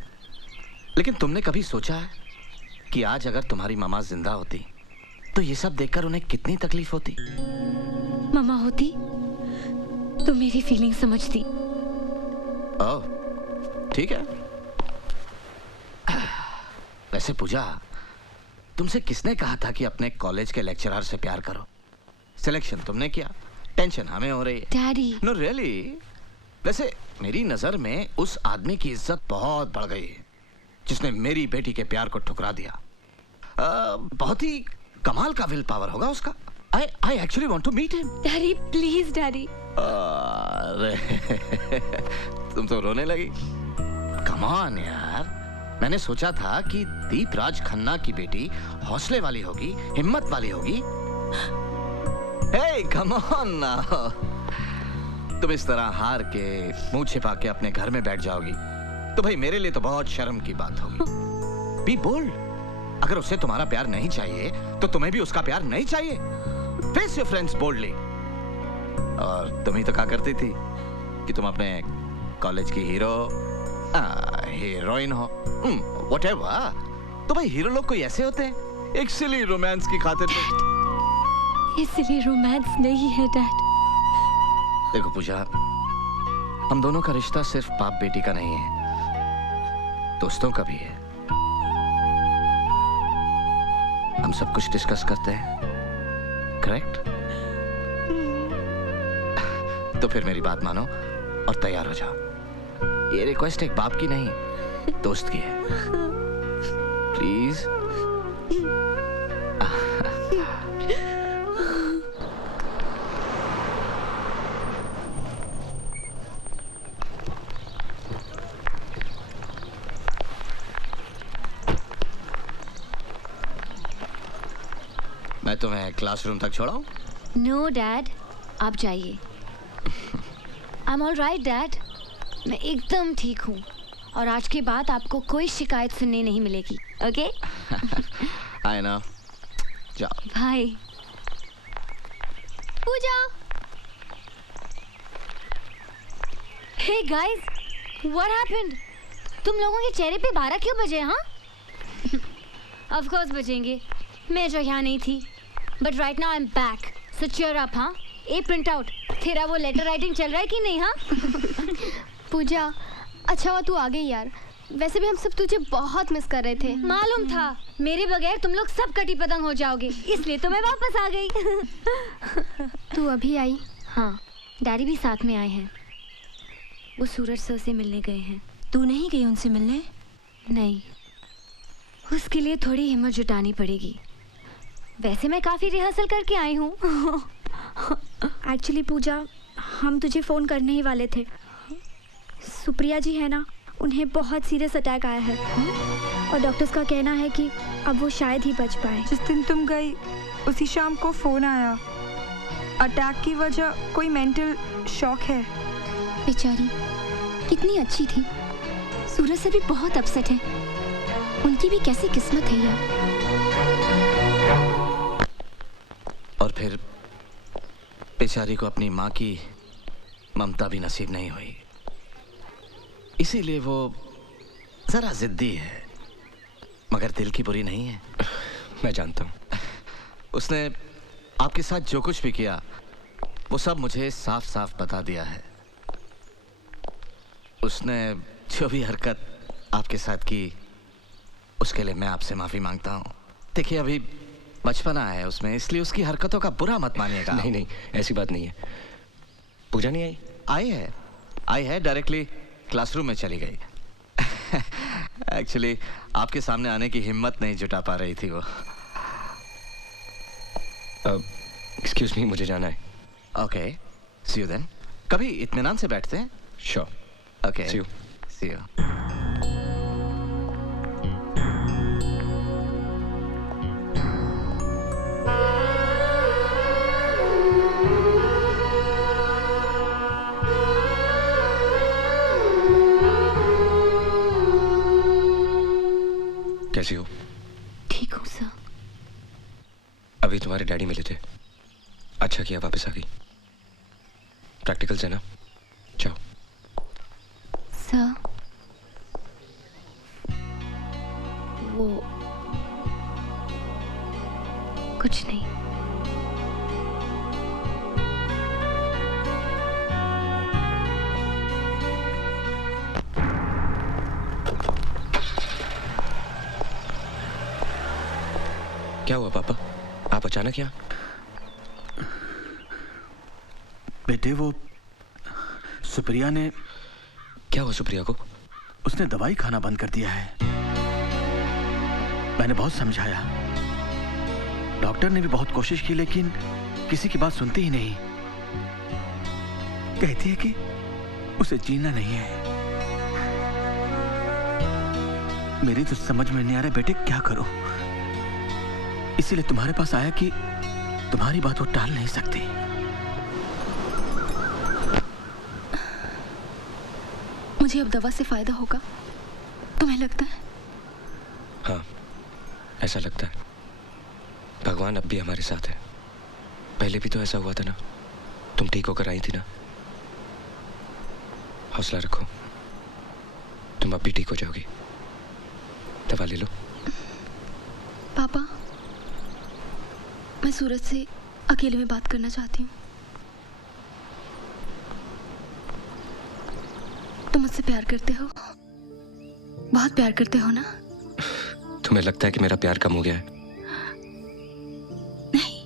लेकिन तुमने कभी सोचा है कि आज अगर तुम्हारी मामा जिंदा होती तो ये सब देखकर उन्हें कितनी तकलीफ होती? मामा होती तो मेरी फीलिंग समझती। ओह, ठीक है। वैसे पूजा, तुमसे किसने कहा था कि अपने कॉलेज के लेक्चरर से प्यार करो? सिलेक्शन तुमने किया, टेंशन हमें हो रही है। Daddy no really. वैसे मेरी नजर में उस आदमी की इज्जत बहुत बढ़ गई है जिसने मेरी बेटी के प्यार को ठुकरा दिया। बहुत ही कमाल का विल पावर होगा उसका। I actually want to meet him. Daddy please daddy. अरे तुम तो रोने लगी। Come on यार, मैंने सोचा था कि दीपराज खन्ना की बेटी हौसले वाली होगी, हिम्मत वाली होगी। Hey, come on now. तुम इस तरह हार के मुंह छिपा के अपने घर में बैठ जाओगी तो भाई मेरे लिए तो बहुत शर्म की बात होगी। Be bold. अगर उसे तुम्हारा प्यार नहीं चाहिए तो तुम्हें भी उसका प्यार नहीं चाहिए। Face your friends boldly. और तुम ही तो कहा करती थी कि तुम अपने कॉलेज की हीरोइन हो। Whatever. तो भाई हीरो लोग कोई ऐसे होते हैं, एक सिली रोमांस की खातिर। इसलिए रोमांस नहीं है डैड। देखो पूजा, हम दोनों का रिश्ता सिर्फ बाप बेटी का नहीं है, दोस्तों का भी है। हम सब कुछ डिस्कस करते हैं, करेक्ट? तो फिर मेरी बात मानो और तैयार हो जाओ। ये रिक्वेस्ट एक बाप की नहीं, दोस्त की है। प्लीज। मैं तुम्हें क्लासरूम तक छोड़ाऊं? नो डैड, आप जाइए। I am all right dad, मैं एकदम ठीक हूँ और आज के बाद आपको कोई शिकायत सुनने नहीं मिलेगी। ओके? I know. जाओ। Bye. Puja. Hey guys, what happened? तुम लोगों के चेहरे पे 12 क्यों बजे? हाँ? ऑफ कोर्स बजेंगे, मैं जो यहाँ नहीं थी। But right now I am back, so cheer up. हाँ? ए प्रिंट आउट, तेरा वो लेटर राइटिंग चल रहा है कि नहीं? हाँ? पूजा, अच्छा हुआ तू आ गई यार, वैसे भी हम सब तुझे बहुत मिस कर रहे थे। मालूम था, मेरे बगैर तुम लोग सब कटी पतंग हो जाओगे, इसलिए तो मैं वापस आ गई। तू अभी आई? हाँ, डैडी भी साथ में आए हैं। वो सूरज सर से मिलने गए हैं। तू नहीं गई उनसे मिलने? नहीं, उसके लिए थोड़ी हिम्मत जुटानी पड़ेगी। वैसे मैं काफ़ी रिहर्सल करके आई हूँ। एक्चुअली पूजा, हम तुझे फ़ोन करने ही वाले थे। सुप्रिया जी है ना, उन्हें बहुत सीरियस अटैक आया है और डॉक्टर्स का कहना है कि अब वो शायद ही बच पाए। जिस दिन तुम गई उसी शाम को फ़ोन आया। अटैक की वजह कोई मेंटल शॉक है। बेचारी कितनी अच्छी थी। सूरज से भी बहुत अपसेट है। उनकी भी कैसी किस्मत है यार। और फिर बेचारी को अपनी माँ की ममता भी नसीब नहीं हुई, इसीलिए वो जरा जिद्दी है, मगर दिल की बुरी नहीं है। मैं जानता हूँ। उसने आपके साथ जो कुछ भी किया वो सब मुझे साफ साफ बता दिया है। उसने जो भी हरकत आपके साथ की उसके लिए मैं आपसे माफी मांगता हूँ। देखिए अभी बचपना है उसमें, इसलिए उसकी हरकतों का बुरा मत मानिएगा। नहीं नहीं, ऐसी बात नहीं है। पूजा नहीं आई? आई है डायरेक्टली क्लासरूम में चली गई। एक्चुअली आपके सामने आने की हिम्मत नहीं जुटा पा रही थी वो। एक्सक्यूज मी, मुझे जाना है। Okay, see you then. कभी इत्मीनान से बैठते हैं। Sure. Okay, see you. See you. कैसी हो? ठीक हूँ सर। अभी तुम्हारे डैडी मिले थे, अच्छा किया वापस आ गई। प्रैक्टिकल्स है ना, जाओ। सर वो कुछ नहीं। क्या हुआ पापा, आप अचानक यहाँ? बेटे वो सुप्रिया ने। क्या हुआ सुप्रिया को? उसने दवाई खाना बंद कर दिया है। मैंने बहुत समझाया, डॉक्टर ने भी बहुत कोशिश की, लेकिन किसी की बात सुनती ही नहीं। कहती है कि उसे जीना नहीं है। मेरी तो समझ में नहीं आ रहा बेटे क्या करो, इसीलिए तुम्हारे पास आया कि तुम्हारी बात वो टाल नहीं सकती। मुझे अब दवा से फायदा होगा, तुम्हें लगता है? हाँ, ऐसा लगता है। भगवान अब भी हमारे साथ है। पहले भी तो ऐसा हुआ था ना, तुम ठीक होकर आई थी ना। हौसला रखो, तुम अब भी ठीक हो जाओगी। दवा ले लो। पापा, मैं सूरज से अकेले में बात करना चाहती हूँ। तुम मुझसे प्यार करते हो? बहुत प्यार करते हो ना? तुम्हें लगता है कि मेरा प्यार कम हो गया है? नहीं,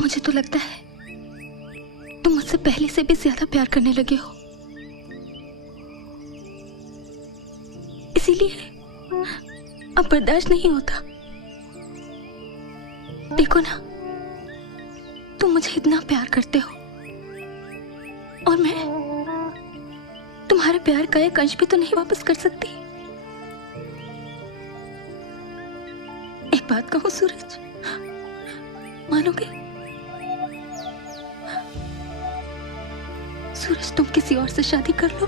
मुझे तो लगता है तुम मुझसे पहले से भी ज्यादा प्यार करने लगे हो। इसीलिए अब बर्दाश्त नहीं होता। देखो ना, तुम मुझे इतना प्यार करते हो और मैं तुम्हारे प्यार का एक अंश भी तो नहीं वापस कर सकती। एक बात कहूं सूरज, मानोगे? सूरज, तुम किसी और से शादी कर लो,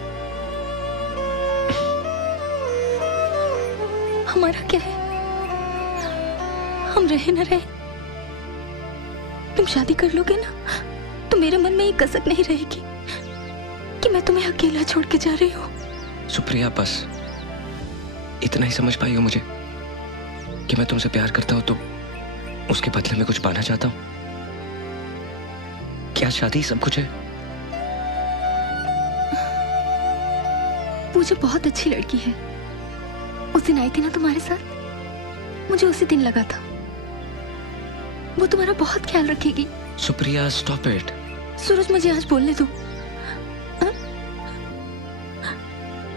हमारा क्या है? हम रहे न रहे, तुम शादी कर लोगे ना तो मेरे मन में ये कसक नहीं रहेगी कि मैं तुम्हें अकेला छोड़ के जा रही हूँ। सुप्रिया, बस इतना ही समझ पाई हो मुझे कि मैं तुमसे प्यार करता हूँ तो उसके बदले में कुछ पाना चाहता हूँ। क्या शादी सब कुछ है? पूजा बहुत अच्छी लड़की है। उस दिन आई थी ना तुम्हारे साथ, मुझे उसी दिन लगा था वो तुम्हारा बहुत ख्याल रखेगी। Supriya, stop it. सूरज, मुझे आज बोलने दो।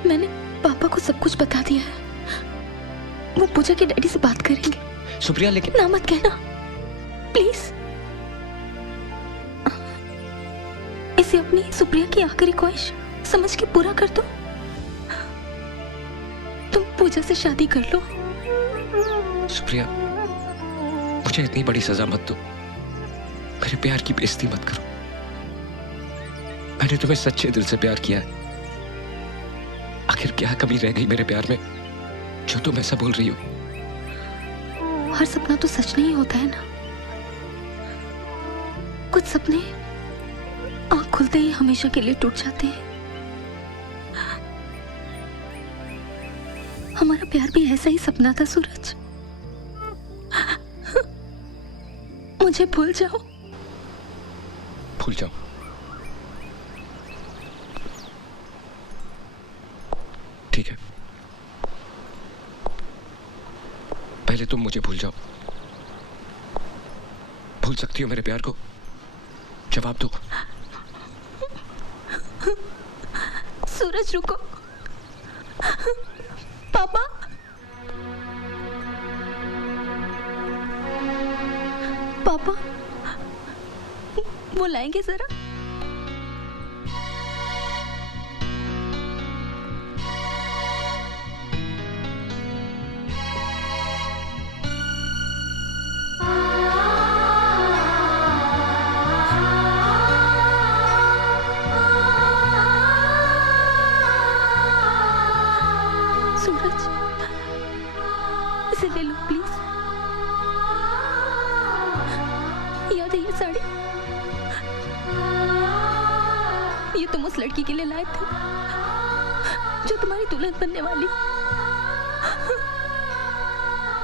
मैंने पापा को सब कुछ बता दिया है। वो पूजा के डैडी से बात करेंगे। सुप्रिया लेकिन ना मत कहना प्लीज। इसे अपनी सुप्रिया की आखिरी ख्वाहिश समझ के पूरा कर दो। तुम पूजा से शादी कर लो। सुप्रिया, मुझे इतनी बड़ी सजा मत दो। मेरे प्यार की बेइज्जती मत करो। मैंने तुम्हें सच्चे दिल से प्यार किया है। आखिर क्या कमी रह गई मेरे प्यार में जो तुम ऐसा बोल रही हो? हर सपना तो सच नहीं होता है ना। कुछ सपने आंख खुलते ही हमेशा के लिए टूट जाते हैं। हमारा प्यार भी ऐसा ही सपना था सूरज। मुझे भूल जाओ। भूल जाओ? ठीक है, पहले तुम मुझे भूल जाओ। भूल सकती हो मेरे प्यार को? जवाब दो। सूरज रुको। पापा, पापा वो लाएंगे जरा। सूरज, इसे ले लो प्लीज। याद है ये साड़ी? ये तुम उस लड़की के लिए लाए थे जो तुम्हारी दुल्हन बनने वाली।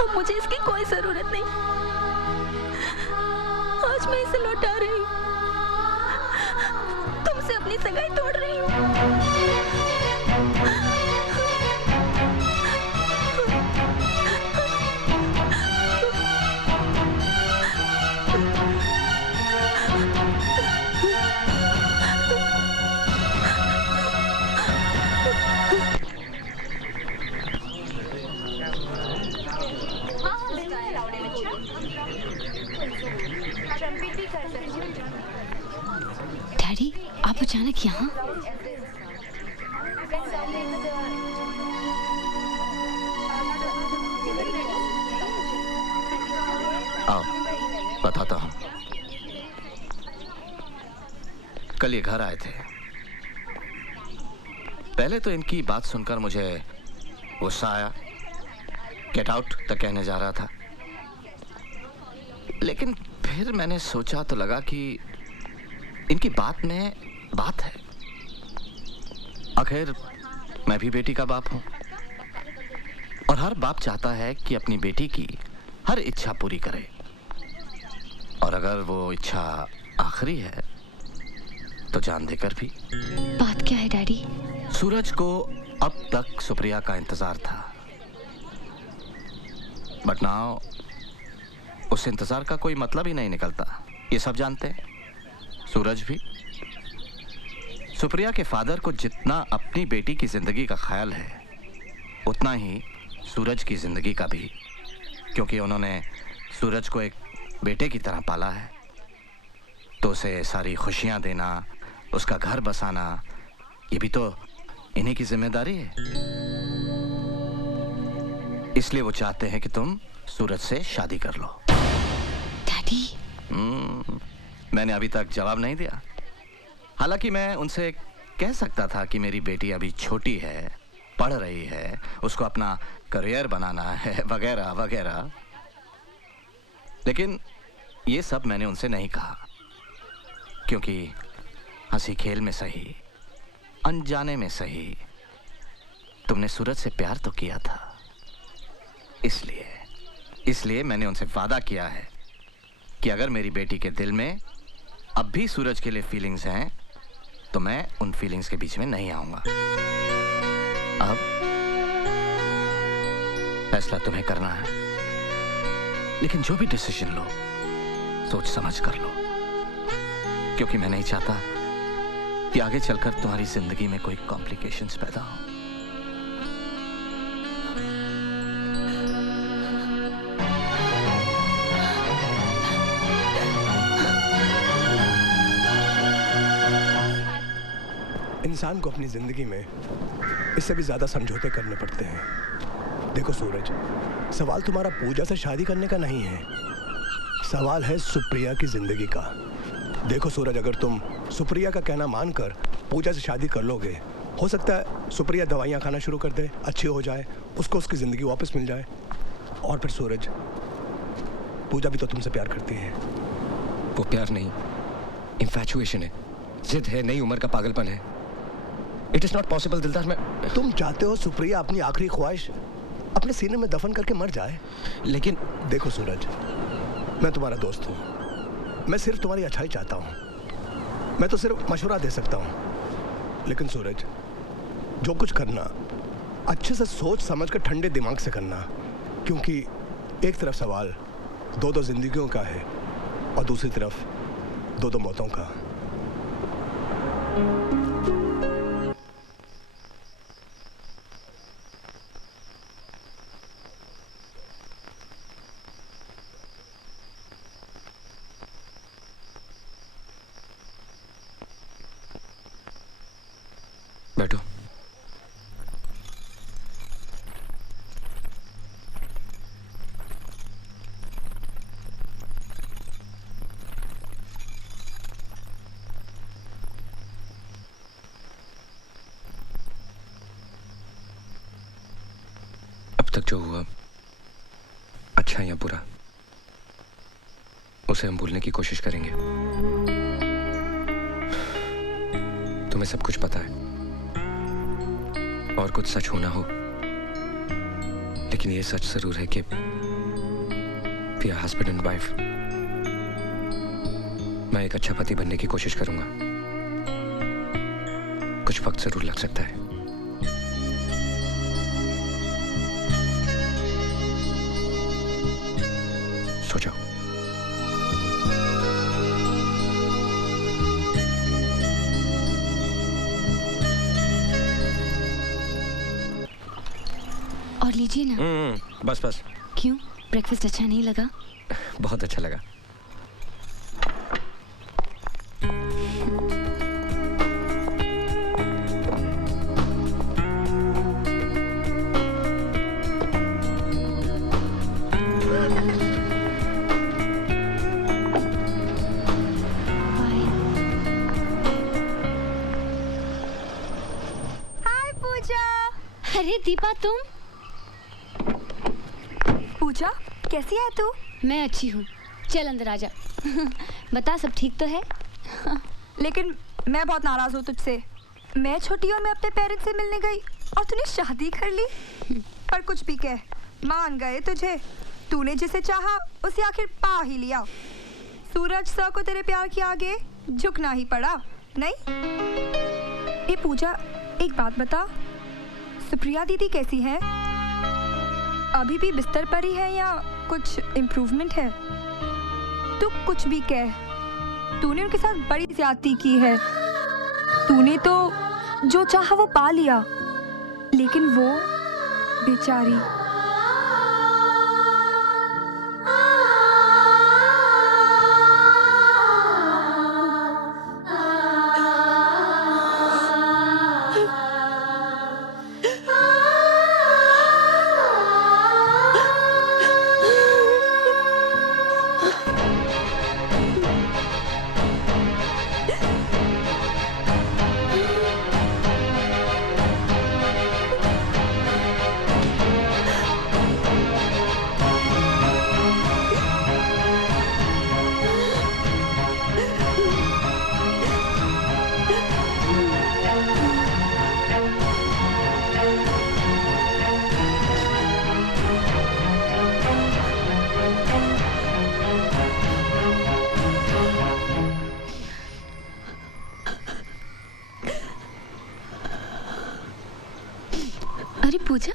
अब मुझे इसकी कोई जरूरत नहीं। आज मैं इसे लौटा रही हूँ। तुमसे अपनी सगाई तोड़ रही हूँ। डैडी, आप अचानक यहाँ? आओ बताता हूँ। कल ये घर आए थे। पहले तो इनकी बात सुनकर मुझे गुस्सा आया। गेट आउट तक कहने जा रहा था, लेकिन फिर मैंने सोचा तो लगा कि इनकी बात में बात है। आखिर मैं भी बेटी का बाप हूं और हर बाप चाहता है कि अपनी बेटी की हर इच्छा पूरी करे, और अगर वो इच्छा आखिरी है तो जान देकर भी। बात क्या है डैडी? सूरज को अब तक सुप्रिया का इंतजार था, बट नाउ उस इंतजार का कोई मतलब ही नहीं निकलता। ये सब जानते हैं, सूरज भी। सुप्रिया के फादर को जितना अपनी बेटी की जिंदगी का ख्याल है उतना ही सूरज की जिंदगी का भी, क्योंकि उन्होंने सूरज को एक बेटे की तरह पाला है। तो उसे सारी खुशियां देना, उसका घर बसाना, ये भी तो इन्हीं की जिम्मेदारी है। इसलिए वो चाहते हैं कि तुम सूरज से शादी कर लो। डैडी, मैंने अभी तक जवाब नहीं दिया। हालांकि मैं उनसे कह सकता था कि मेरी बेटी अभी छोटी है, पढ़ रही है, उसको अपना करियर बनाना है वगैरह वगैरह, लेकिन ये सब मैंने उनसे नहीं कहा, क्योंकि हंसी खेल में सही, अनजाने में सही, तुमने सूरज से प्यार तो किया था। इसलिए मैंने उनसे वादा किया है कि अगर मेरी बेटी के दिल में अब भी सूरज के लिए फीलिंग्स हैं तो मैं उन फीलिंग्स के बीच में नहीं आऊंगा। अब फैसला तुम्हें करना है, लेकिन जो भी डिसीजन लो सोच समझ कर लो, क्योंकि मैं नहीं चाहता कि आगे चलकर तुम्हारी जिंदगी में कोई कॉम्प्लिकेशंस पैदा हो। इंसान को अपनी जिंदगी में इससे भी ज्यादा समझौते करने पड़ते हैं। देखो सूरज, सवाल तुम्हारा पूजा से शादी करने का नहीं है, सवाल है सुप्रिया की जिंदगी का। देखो सूरज, अगर तुम सुप्रिया का कहना मानकर पूजा से शादी कर लोगे, हो सकता है सुप्रिया दवाइयाँ खाना शुरू कर दे, अच्छी हो जाए, उसको उसकी जिंदगी वापस मिल जाए। और फिर सूरज, पूजा भी तो तुमसे प्यार करती है। वो प्यार नहीं, इन्फैचुएशन है, जिद है, नई उम्र का पागलपन है। इट इज नॉट पॉसिबल दिलदार। मैं तुम चाहते हो सुप्रिया अपनी आखिरी ख्वाहिश अपने सीने में दफन करके मर जाए, लेकिन देखो सूरज, मैं तुम्हारा दोस्त हूँ, मैं सिर्फ तुम्हारी अच्छाई चाहता हूँ, मैं तो सिर्फ मशवरा दे सकता हूँ। लेकिन सूरज, जो कुछ करना अच्छे से सोच समझ कर ठंडे दिमाग से करना, क्योंकि एक तरफ सवाल दो दो जिंदगियों का है और दूसरी तरफ दो दो मौतों का। बैठो। अब तक जो हुआ, अच्छा या बुरा, उसे हम भूलने की कोशिश करेंगे। तुम्हें सब कुछ पता है और कुछ सच होना हो, लेकिन ये सच जरूर है कि we are husband and wife. मैं एक अच्छा पति बनने की कोशिश करूंगा। कुछ वक्त जरूर लग सकता है। सो जाओ। और लीजिए ना। बस बस। क्यों, ब्रेकफास्ट अच्छा नहीं लगा? बहुत अच्छा लगा। हाय पूजा। अरे दीपा, तुम? पूजा, कैसी है तू? मैं अच्छी हूँ, चल अंदर आ जा। बता, सब ठीक तो है? लेकिन मैं बहुत नाराज हूँ तुझसे। मैं छोटी और मैं अपने पेरेंट्स से मिलने गई और तूने शादी कर ली। पर कुछ भी कह, मान गए तुझे। तूने जिसे चाहा उसे आखिर पा ही लिया। सूरज सर को तेरे प्यार के आगे झुकना ही पड़ा, नहीं? ये पूजा, एक बात बता, सुप्रिया दीदी कैसी है? अभी भी बिस्तर पर ही है या कुछ इम्प्रूवमेंट है? तू कुछ भी कह, तूने उनके साथ बड़ी ज्यादती की है। तूने तो जो चाहा वो पा लिया, लेकिन वो बेचारी। अरे पूजा,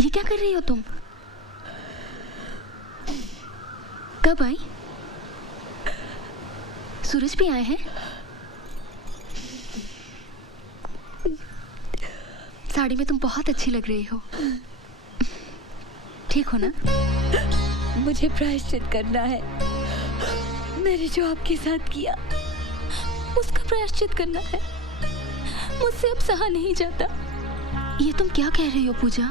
ये क्या कर रही हो तुम? कब आई? सूरज भी आए हैं? साड़ी में तुम बहुत अच्छी लग रही हो। ठीक हो ना? मुझे प्रायश्चित करना है। मैंने जो आपके साथ किया उसका प्रायश्चित करना है। मुझसे अब सहा नहीं जाता। ये तुम क्या कह रही हो पूजा?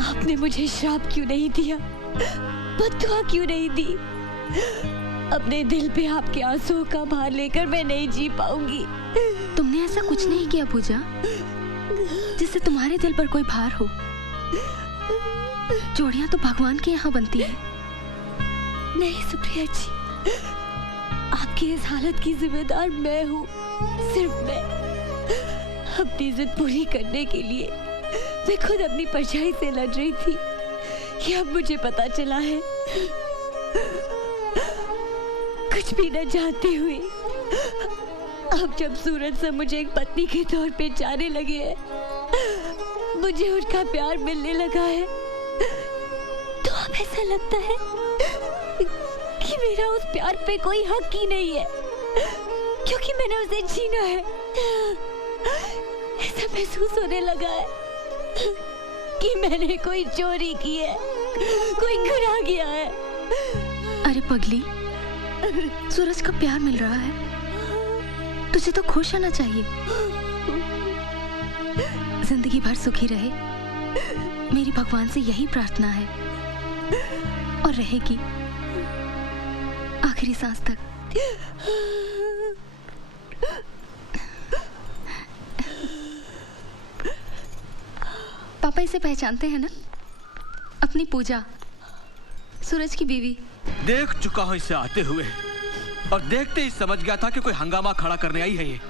आपने मुझे श्राप क्यों नहीं दिया, बद्दुआ क्यों नहीं दी? अपने दिल पे आपके आंसुओं का भार लेकर मैं नहीं जी पाऊंगी। तुमने ऐसा कुछ नहीं किया पूजा जिससे तुम्हारे दिल पर कोई भार हो। जोड़ियां तो भगवान के यहाँ बनती है। नहीं सुप्रिया जी, आपकी इस हालत की जिम्मेदार मैं हूँ, सिर्फ मैं। अपनी जिद पूरी करने के लिए मैं खुद अपनी परछाई से लड़ रही थी। ये अब मुझे पता चला है। कुछ भी न जानते हुए अब जब सूरज से मुझे एक पत्नी के तौर पे जाने लगे हैं, मुझे उनका प्यार मिलने लगा है, तो अब ऐसा लगता है कि मेरा उस प्यार पे कोई हक ही नहीं है, क्योंकि मैंने उसे छीना है। ऐसा महसूस होने लगा है कि मैंने कोई चोरी की है, कोई गुनाह किया है। अरे पगली, सूरज का प्यार मिल रहा है, तुझे तो खुश होना चाहिए। जिंदगी भर सुखी रहे, मेरी भगवान से यही प्रार्थना है, और रहेगी आखिरी सांस तक। पापा इसे पहचानते हैं ना? अपनी पूजा, सूरज की बीवी। देख चुका हूं इसे आते हुए, और देखते ही समझ गया था कि कोई हंगामा खड़ा करने आई है ये।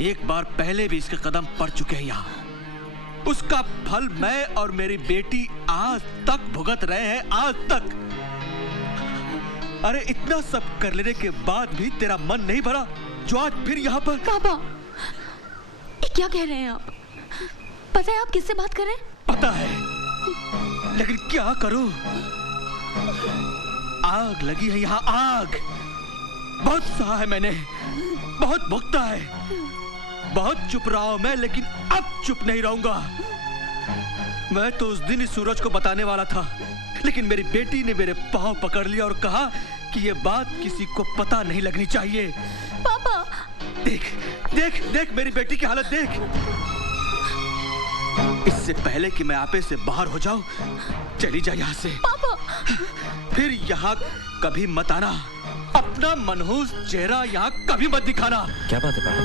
एक बार पहले भी इसके कदम पड़ चुके हैं यहाँ। उसका फल मैं और मेरी बेटी आज तक भुगत रहे हैं, आज तक। अरे इतना सब कर लेने के बाद भी तेरा मन नहीं भरा जो आज फिर यहाँ पर? पापा, ये क्या कह रहे हैं आप? पता है आप किससे बात कर रहे हैं? पता है, लेकिन क्या करूं? आग लगी है यहाँ, आग। बहुत सहा है मैंने, बहुत भुगता है, बहुत चुप रहा हूं मैं, लेकिन अब चुप नहीं रहूंगा। मैं तो उस दिन इस सूरज को बताने वाला था, लेकिन मेरी बेटी ने मेरे पांव पकड़ लिया और कहा कि ये बात किसी को पता नहीं लगनी चाहिए। पापा, देख देख देख मेरी बेटी की हालत देख। इससे पहले कि मैं आपे से बाहर हो जाऊं, चली जा यहाँ से। पापा, फिर यहाँ कभी मत आना। अपना मनहूस चेहरा यहाँ कभी मत दिखाना। क्या बात है पापा?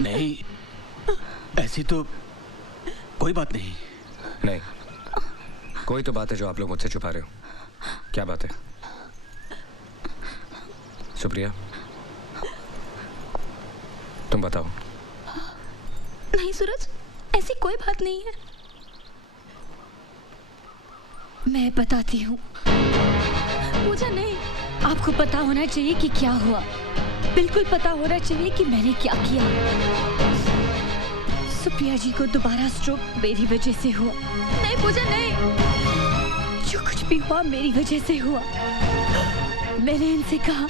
नहीं, ऐसी तो कोई बात नहीं। नहीं, कोई तो बात है जो आप लोग मुझसे छुपा रहे हो। क्या बात है? सुप्रिया, तुम बताओ। नहीं सूरज, ऐसी कोई बात नहीं है। मैं बताती हूँ। पूजा नहीं, आपको पता होना चाहिए कि क्या हुआ। बिल्कुल पता होना चाहिए कि मैंने क्या किया। सुप्रिया जी को दोबारा स्ट्रोक मेरी वजह से हुआ। नहीं पूजा नहीं, जो कुछ भी हुआ मेरी वजह से हुआ। मैंने इनसे कहा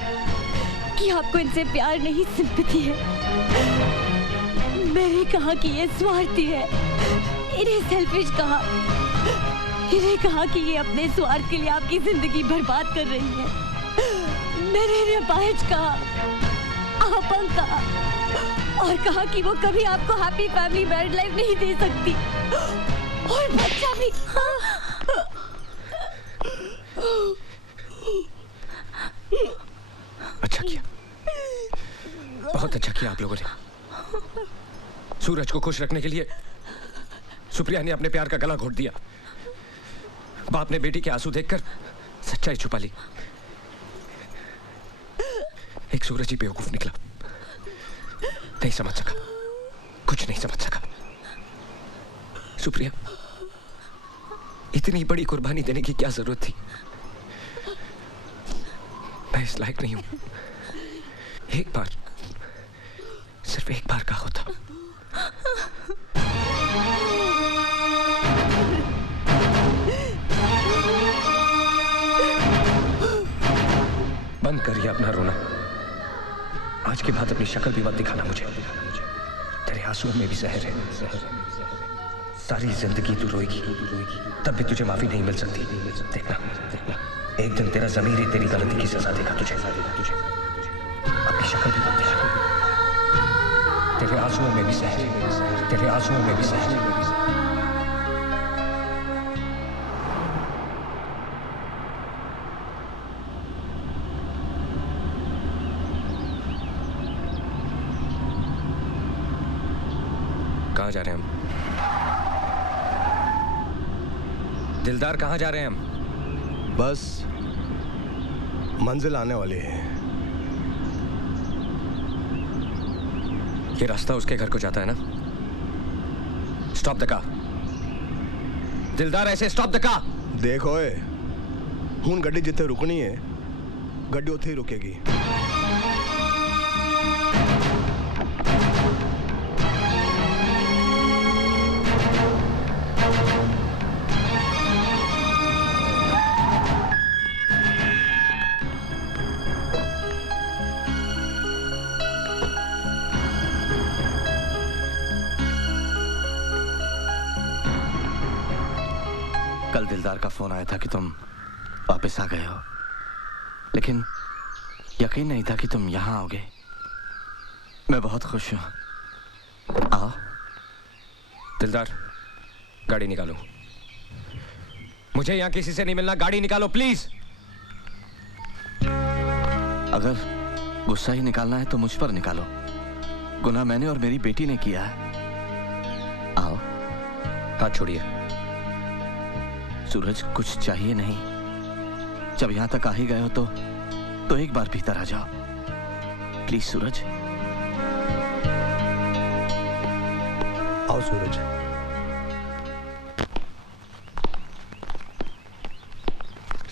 कि आपको इनसे प्यार नहीं, सिंपैथी है। मैंने कहा कि ये स्वार्थी है, इन्हें सेल्फिश कहा। इन्हें कहा कि ये अपने स्वार्थ के लिए आपकी जिंदगी बर्बाद कर रही है। मैंने इन्हें बाहज कहा, आपंग कहा, और कहा कि वो कभी आपको हैप्पी फैमिली मैरिड लाइफ नहीं दे सकती, और बच्चा भी। अच्छा किया, बहुत अच्छा किया आप लोगों ने। सूरज को खुश रखने के लिए सुप्रिया ने अपने प्यार का गला घोट दिया। बाप ने बेटी के आंसू देखकर सच्चाई छुपा ली। एक सूरज ही बेवकूफ निकला, नहीं समझ सका, कुछ नहीं समझ सका। सुप्रिया, इतनी बड़ी कुर्बानी देने की क्या जरूरत थी? मैं इस लायक नहीं हूं। एक बार, सिर्फ एक बार का होता। बंद करिए अपना रोना। आज के बाद अपनी शक्ल भी मत दिखाना मुझे। तेरे आंसुओं में भी जहर है। सारी जिंदगी तू रोएगी, तब भी तुझे माफी नहीं मिल सकती। देखना एक दिन तेरा ज़मीर ही तेरी गलती की सजा देगा तुझे। अपनी शक्ल भी मत दिखाना। तेरे आंसुओं में भी जहर है, तेरे आंसुओं में भी जहर है। कहाँ जा रहे हैं हम? दिलदार कहाँ जा रहे हैं हम? बस मंजिल आने वाली है। ये रास्ता उसके घर को जाता है ना? Stop the car. दिलदार ऐसे स्टॉप द कार। देखो हूं गड्डी जिथे रुकनी है गड्डी उत्थे ही रुकेगी। कल दिलदार का फोन आया था कि तुम वापस आ गए हो, लेकिन यकीन नहीं था कि तुम यहाँ आओगे। मैं बहुत खुश हूँ। आओ। दिलदार गाड़ी निकालो। मुझे यहाँ किसी से नहीं मिलना। गाड़ी निकालो प्लीज। अगर गुस्सा ही निकालना है तो मुझ पर निकालो। गुनाह मैंने और मेरी बेटी ने किया है। आओ। हाथ छोड़िए। सूरज कुछ चाहिए नहीं। जब यहां तक आ ही गए हो तो एक बार भीतर आ जाओ प्लीज। सूरज आओ। सूरज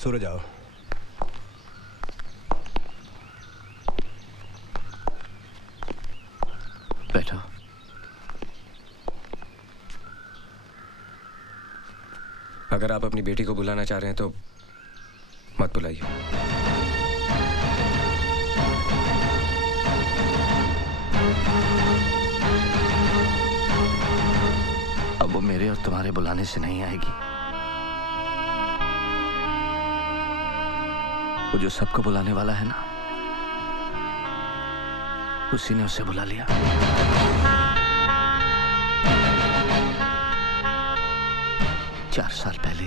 सूरज आओ। बैठो। अगर आप अपनी बेटी को बुलाना चाह रहे हैं तो मत बुलाइए। अब वो मेरे और तुम्हारे बुलाने से नहीं आएगी। वो जो सबको बुलाने वाला है ना, उसी ने उसे बुला लिया। चार साल पहले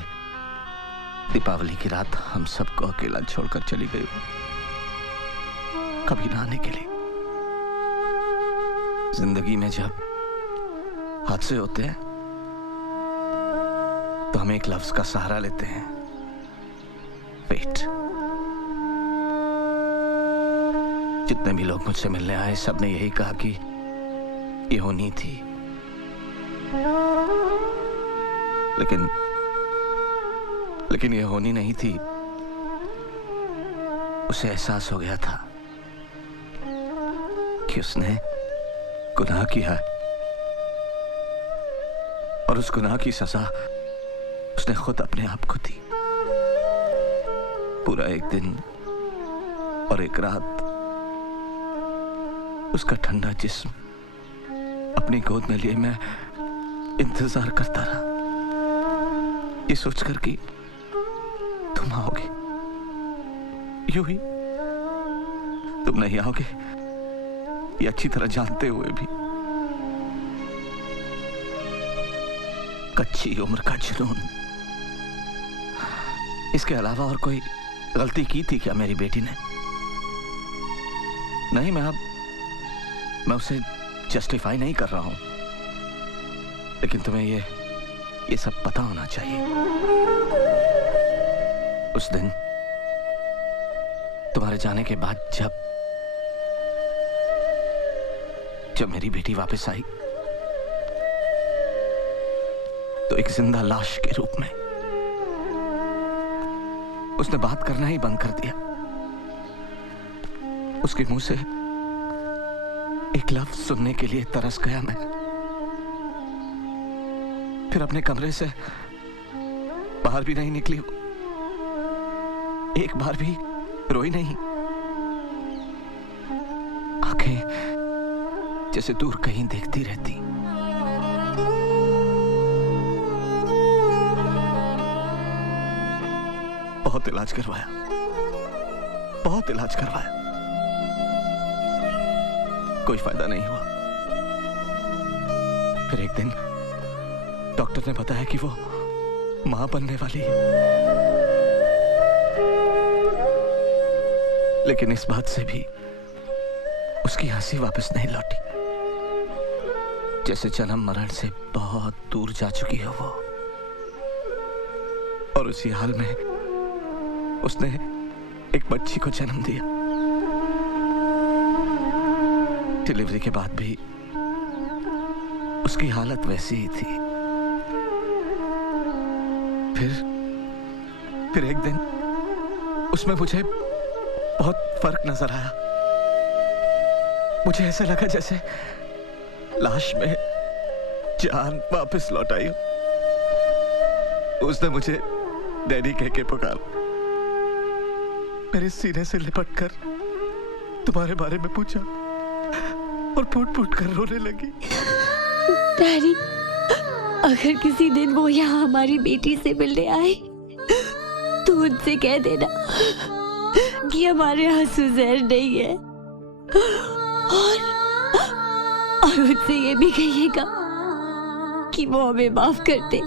दीपावली की रात हम सबको अकेला छोड़कर चली गई, कभी ना आने के लिए। जिंदगी में जब हादसे होते हैं तो हम एक लफ्ज का सहारा लेते हैं, फेट। जितने भी लोग मुझसे मिलने आए सबने यही कहा कि ये होनी थी, लेकिन ये होनी नहीं थी। उसे एहसास हो गया था कि उसने गुनाह किया है और उस गुनाह की सजा उसने खुद अपने आप को दी। पूरा एक दिन और एक रात उसका ठंडा जिस्म अपनी गोद में लिए मैं इंतजार करता रहा, ये सोचकर कि तुम आओगे। यूं ही तुम नहीं आओगे ये अच्छी तरह जानते हुए भी। कच्ची उम्र का जुनून, इसके अलावा और कोई गलती की थी क्या मेरी बेटी ने? नहीं, मैं उसे जस्टिफाई नहीं कर रहा हूं, लेकिन तुम्हें ये सब पता होना चाहिए। उस दिन तुम्हारे जाने के बाद जब मेरी बेटी वापस आई तो एक जिंदा लाश के रूप में उसने बात करना ही बंद कर दिया। उसके मुंह से एक लफ्ज सुनने के लिए तरस गया मैं। फिर अपने कमरे से बाहर भी नहीं निकली, एक बार भी रोई नहीं, जैसे दूर कहीं देखती रहती। बहुत इलाज करवाया, बहुत इलाज करवाया, कोई फायदा नहीं हुआ। फिर एक दिन डॉक्टर ने बताया कि वो मां बनने वाली है। लेकिन इस बात से भी उसकी हंसी वापस नहीं लौटी, जैसे जन्म मरण से बहुत दूर जा चुकी हो वो। और उसी हाल में उसने एक बच्ची को जन्म दिया। डिलीवरी के बाद भी उसकी हालत वैसी ही थी। फिर एक दिन उसमें मुझे बहुत फर्क नजर आया। मुझे ऐसा लगा जैसे लाश में जान वापस लौट आई हो। उसने मुझे डैडी कह के पुकारा, मेरे सीने से लिपटकर तुम्हारे बारे में पूछा और फूट फूट कर रोने लगी। डैडी, अगर किसी दिन वो यहाँ हमारी बेटी से मिलने आए तो उनसे कह देना कि हमारे आंसू जहर नहीं है, और उनसे ये भी कहिएगा कि वो हमें माफ कर दे।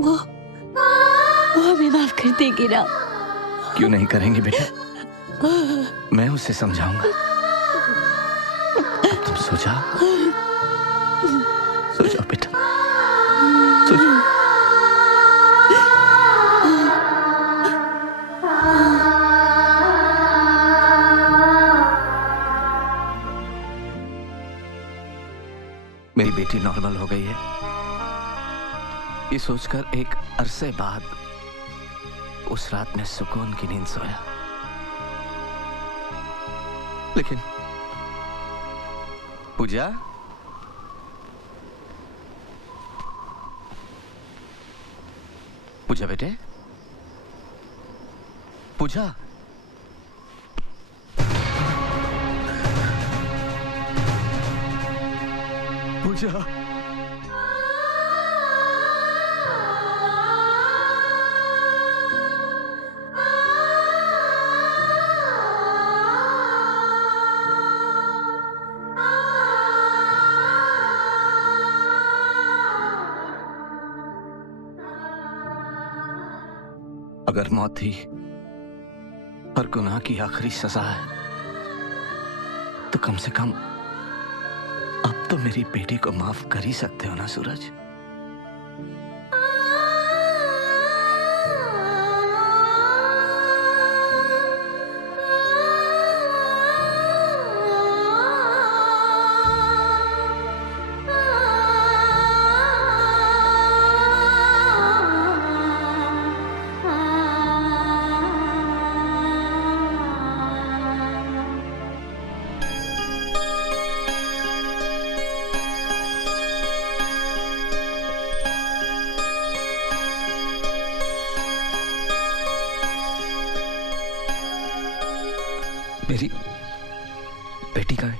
वो हमें माफ कर देगी ना? क्यों नहीं करेंगे बेटा, मैं उसे समझाऊंगा। अब तुम सो जाओ, सो जाओ बेटा, सो जाओ। मेरी बेटी नॉर्मल हो गई है, ये सोचकर एक अरसे बाद उस रात में सुकून की नींद सोया। लेकिन पूजा, पूजा बेटे, पूजा, पूजा, अगर मौत ही हर गुनाह की आखिरी सजा है तो कम से कम अब तो मेरी बेटी को माफ कर ही सकते हो ना सूरज। मेरी बेटी का है।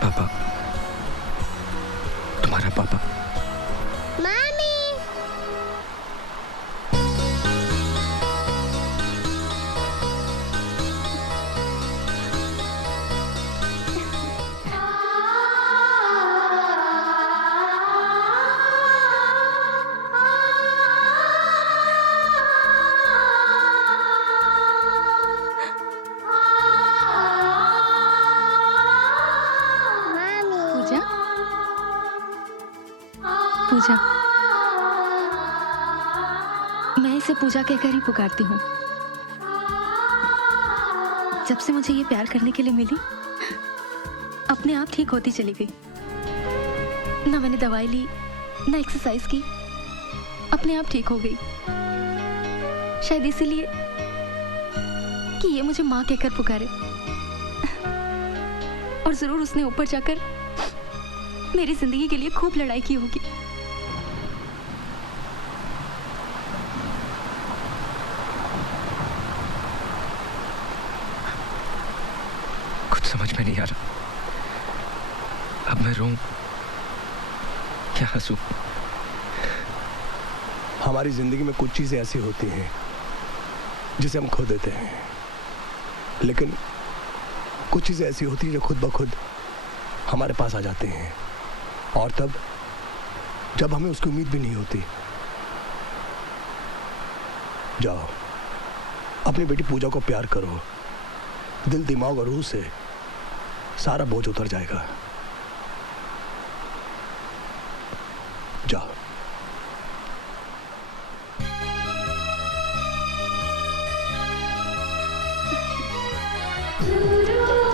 पापा, तुम्हारा पापा। मामी, पूजा। मैं इसे पूजा कहकर ही पुकारती हूँ। जब से मुझे ये प्यार करने के लिए मिली, अपने आप ठीक होती चली गई। ना मैंने दवाई ली, ना एक्सरसाइज की, अपने आप ठीक हो गई। शायद इसीलिए कि ये मुझे माँ कहकर पुकारे। और जरूर उसने ऊपर जाकर मेरी जिंदगी के लिए खूब लड़ाई की होगी। कुछ समझ में नहीं आ रहा। अब मैं रोऊं क्या हंसूं? हमारी जिंदगी में कुछ चीजें ऐसी होती हैं जिसे हम खो देते हैं, लेकिन कुछ चीजें ऐसी होती हैं जो खुद ब खुद हमारे पास आ जाती हैं, और तब जब हमें उसकी उम्मीद भी नहीं होती। जाओ, अपनी बेटी पूजा को प्यार करो। दिल, दिमाग और रूह से सारा बोझ उतर जाएगा। जाओ। Doo-doo.